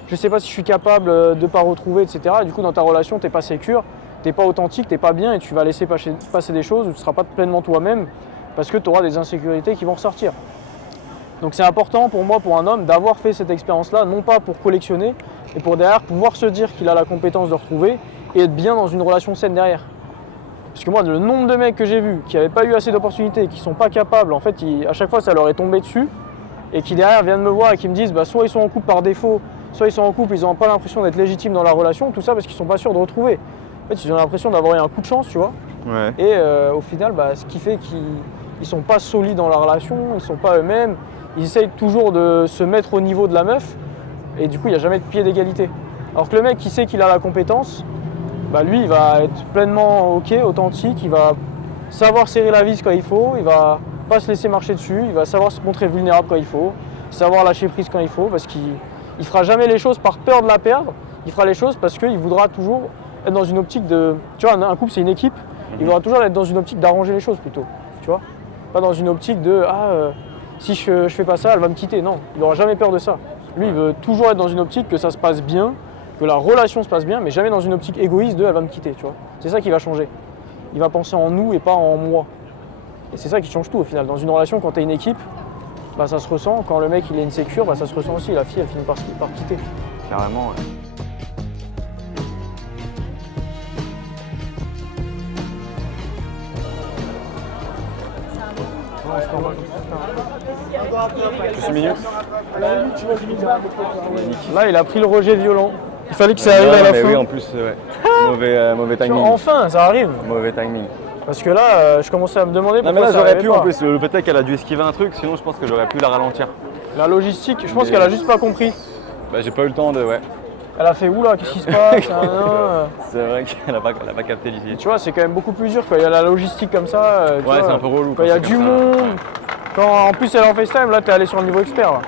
je sais pas si je suis capable de ne pas retrouver, etc. Et du coup, dans ta relation, tu n'es pas sécure, tu n'es pas authentique, tu n'es pas bien et tu vas laisser passer des choses où tu ne seras pas pleinement toi-même. parce que tu auras des insécurités qui vont ressortir. Donc c'est important pour moi, pour un homme, d'avoir fait cette expérience-là, non pas pour collectionner, mais pour derrière pouvoir se dire qu'il a la compétence de retrouver et être bien dans une relation saine derrière. Parce que moi, le nombre de mecs que j'ai vus qui n'avaient pas eu assez d'opportunités, qui ne sont pas capables, en fait, à chaque fois ça leur est tombé dessus, et qui derrière viennent me voir et qui me disent soit ils sont en couple par défaut, soit ils sont en couple, ils n'ont pas l'impression d'être légitimes dans la relation, tout ça parce qu'ils ne sont pas sûrs de retrouver. En fait, ils ont l'impression d'avoir eu un coup de chance, tu vois. Ouais. Et au final, ce qui fait qu'ils ne sont pas solides dans la relation, ils ne sont pas eux-mêmes, ils essayent toujours de se mettre au niveau de la meuf, et du coup, il n'y a jamais de pied d'égalité. Alors que le mec qui sait qu'il a la compétence, lui, il va être pleinement ok, authentique, il va savoir serrer la vis quand il faut, il va pas se laisser marcher dessus, il va savoir se montrer vulnérable quand il faut, savoir lâcher prise quand il faut, parce qu'il ne fera jamais les choses par peur de la perdre, il fera les choses parce qu'il voudra toujours être dans une optique de... Tu vois, un couple c'est une équipe, il voudra toujours être dans une optique d'arranger les choses plutôt, tu vois. Pas dans une optique de si je fais pas ça, elle va me quitter, non, il n'aura jamais peur de ça. Lui, il veut toujours être dans une optique que ça se passe bien, que la relation se passe bien, mais jamais dans une optique égoïste de elle va me quitter, tu vois. C'est ça qui va changer. Il va penser en nous et pas en moi. Et c'est ça qui change tout au final. Dans une relation, quand tu es une équipe, ça se ressent. Quand le mec il est insécure, ça se ressent aussi. La fille, elle finit par quitter. Carrément, ouais. Plus une minute. Là, il a pris le rejet violent. Il fallait que ça arrive à la fin. Oui, en plus, ouais. mauvais timing. Enfin, ça arrive. Mauvais timing. Parce que là, je commençais à me demander pourquoi mais là, ça j'aurais arrivait pu, pas. en plus, le fait est qu'elle a dû esquiver un truc, sinon je pense que j'aurais pu la ralentir. La logistique, je pense qu'elle a juste pas compris. J'ai pas eu le temps de, ouais. Elle a fait oula, qu'est-ce qui se passe? C'est vrai qu'elle a pas capté l'idée. Tu vois, c'est quand même beaucoup plus dur quand il y a la logistique comme ça. Tu vois, c'est un peu relou. Quand il y a du monde, quand en plus elle est en FaceTime, là t'es allé sur le niveau expert. Là.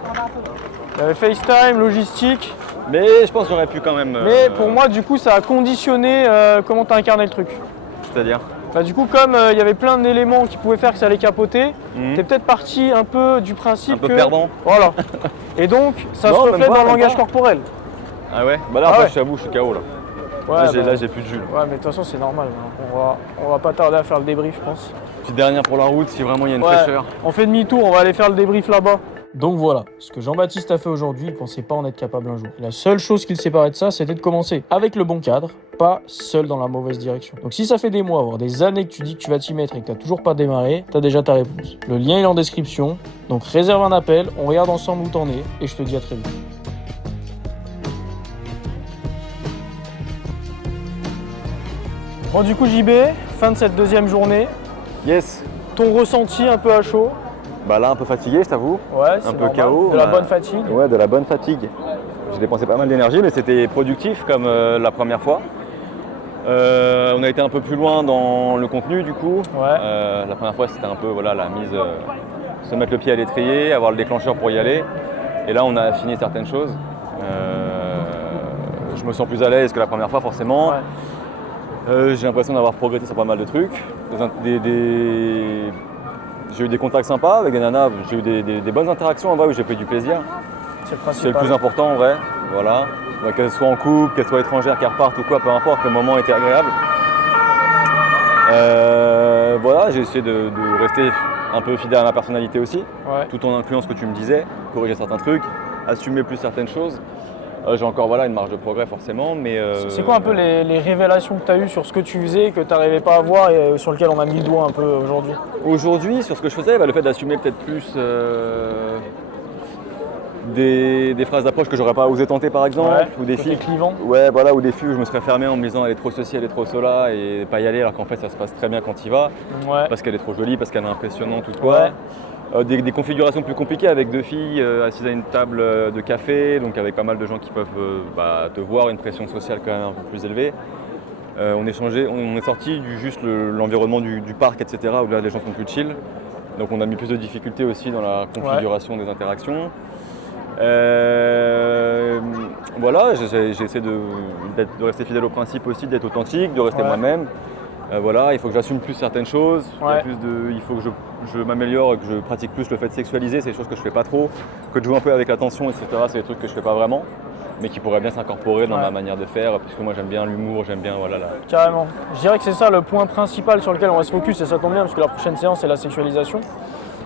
Il y avait FaceTime, logistique. Mais je pense que j'aurais pu quand même. Mais pour moi, du coup, ça a conditionné comment t'as incarné le truc. C'est-à-dire du coup, comme il y avait plein d'éléments qui pouvaient faire que ça allait capoter, t'es peut-être parti un peu du principe un peu perdant. Voilà. Et donc, ça se reflète dans le langage corporel. Ah ouais? Là, après, je t'avoue, je suis KO là. Ouais, là, j'ai plus de jus. Ouais, mais de toute façon, c'est normal. On va pas tarder à faire le débrief, je pense. Petite dernière pour la route, si vraiment il y a une fraîcheur. On fait demi-tour, on va aller faire le débrief là-bas. Donc voilà, ce que Jean-Baptiste a fait aujourd'hui, il ne pensait pas en être capable un jour. La seule chose qui le séparait de ça, c'était de commencer avec le bon cadre, pas seul dans la mauvaise direction. Donc si ça fait des mois, voire des années que tu dis que tu vas t'y mettre et que tu n'as toujours pas démarré, tu as déjà ta réponse. Le lien est en description, donc réserve un appel, on regarde ensemble où t'en es et je te dis à très vite. Bon du coup JB, fin de cette deuxième journée. Yes. Ton ressenti un peu à chaud? Là, un peu fatigué, je t'avoue. Ouais, c'est un peu KO. De la bonne fatigue. Ouais, de la bonne fatigue. J'ai dépensé pas mal d'énergie, mais c'était productif comme la première fois. On a été un peu plus loin dans le contenu du coup. Ouais. La première fois, c'était un peu la mise, se mettre le pied à l'étrier, avoir le déclencheur pour y aller. Et là, on a affiné certaines choses. Je me sens plus à l'aise que la première fois, forcément. Ouais. J'ai l'impression d'avoir progressé sur pas mal de trucs. J'ai eu des contacts sympas avec des nanas, j'ai eu des bonnes interactions en vrai où j'ai pris du plaisir. C'est le plus important en vrai, voilà. Qu'elles soient en couple, qu'elles soient étrangères, qu'elles repartent ou quoi, peu importe, le moment était agréable. Voilà, j'ai essayé de rester un peu fidèle à ma personnalité aussi, tout en incluant ce que tu me disais, corriger certains trucs, assumer plus certaines choses. J'ai encore une marge de progrès forcément, mais... C'est quoi un peu les révélations que tu as eues sur ce que tu faisais, que tu n'arrivais pas à voir et sur lequel on a mis le doigt un peu aujourd'hui? Aujourd'hui, sur ce que je faisais, le fait d'assumer peut-être plus des phrases d'approche que j'aurais pas osé tenter par exemple, ou des filles clivant. Ouais, voilà, ou des filles où je me serais fermé en me disant elle est trop ceci, elle est trop cela et pas y aller alors qu'en fait ça se passe très bien quand il va, parce qu'elle est trop jolie, parce qu'elle est impressionnante ou quoi. Des configurations plus compliquées avec deux filles assises à une table de café, donc avec pas mal de gens qui peuvent te voir, une pression sociale quand même un peu plus élevée. On est sorti du juste l'environnement du parc, etc., où là les gens sont plus chill. Donc on a mis plus de difficultés aussi dans la configuration des interactions. Voilà, j'ai essayé de rester fidèle au principe aussi, d'être authentique, de rester moi-même. Voilà, il faut que j'assume plus certaines choses, il faut que je m'améliore et que je pratique plus le fait de sexualiser, c'est des choses que je fais pas trop, que de jouer un peu avec l'attention, etc. C'est des trucs que je fais pas vraiment. mais qui pourrait bien s'incorporer dans Ouais. ma manière de faire, puisque moi j'aime bien l'humour, j'aime bien voilà, Carrément. Je dirais que c'est ça le point principal sur lequel on va se focus, et ça tombe bien parce que la prochaine séance c'est la sexualisation.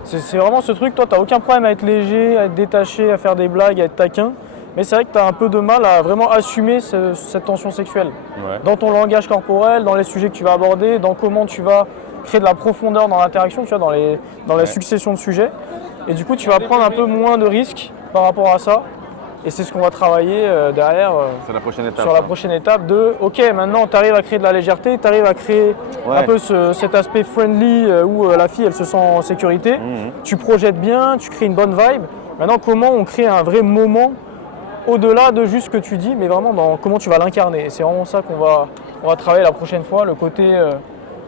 C'est vraiment ce truc, toi t'as aucun problème à être léger, à être détaché, à faire des blagues, à être taquin, mais c'est vrai que t'as un peu de mal à vraiment assumer cette tension sexuelle. Ouais. Dans ton langage corporel, dans les sujets que tu vas aborder, dans comment tu vas créer de la profondeur dans l'interaction, tu vois, dans la Ouais. succession de sujets. Et du coup tu vas prendre un peu moins de risques par rapport à ça. Et c'est ce qu'on va travailler derrière. C'est la prochaine étape. Sur la ça. prochaine étape de ok, maintenant tu arrives à créer de la légèreté, tu arrives à créer Ouais. un peu cet aspect friendly où la fille elle se sent en sécurité, Mhm. tu projettes bien, tu crées une bonne vibe. Maintenant comment on crée un vrai moment au-delà de juste ce que tu dis, mais vraiment dans comment tu vas l'incarner. Et c'est vraiment ça on va travailler la prochaine fois, le côté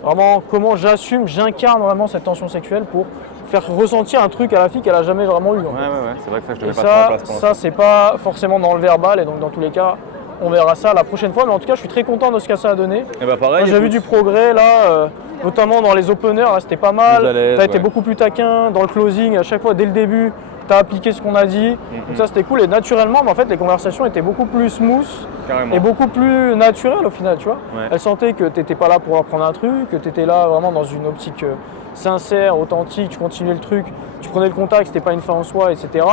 vraiment comment j'incarne vraiment cette tension sexuelle pour faire ressentir un truc à la fille qu'elle a jamais vraiment eu. en fait. Ouais, c'est vrai que ça je Et devais pas trop en ça, place pour l'instant. c'est pas forcément dans le verbal, et donc dans tous les cas, on verra ça la prochaine fois. Mais en tout cas, je suis très content de ce que ça a donné. Et bah pareil, Moi, j'ai vu du progrès là, notamment dans les openers, là c'était pas mal. Plus à l'aise, T'as été ouais. beaucoup plus taquin dans le closing. À chaque fois, dès le début, t'as appliqué ce qu'on a dit. Donc ça, c'était cool. Et naturellement, mais en fait, les conversations étaient beaucoup plus smooth carrément. et beaucoup plus naturelles au final, tu vois. Ouais. Elle sentait que t'étais pas là pour leur prendre un truc, que t'étais là vraiment dans une optique sincère, authentique. Tu continuais le truc, tu prenais le contact, c'était pas une fin en soi, etc.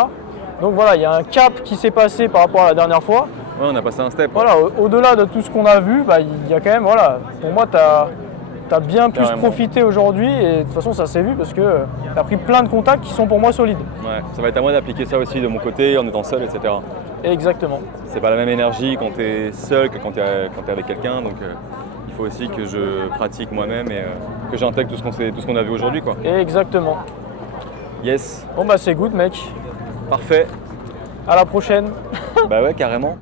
Donc voilà, il y a un cap qui s'est passé par rapport à la dernière fois. Ouais, on a passé un step. Voilà, au-delà de tout ce qu'on a vu, bah, il y a quand même, voilà, pour moi, tu as bien plus Carrément. profité aujourd'hui, et de toute façon, ça s'est vu parce que tu as pris plein de contacts qui sont pour moi solides. Ouais, ça va être à moi d'appliquer ça aussi de mon côté, en étant seul, etc. Exactement. C'est pas la même énergie quand tu es seul que quand tu es avec quelqu'un, donc il faut aussi que je pratique moi-même et que j'intègre tout ce qu'on a vu aujourd'hui, quoi. Exactement. Yes, Bon, bah, c'est good, mec. parfait. À la prochaine. Bah ouais, carrément.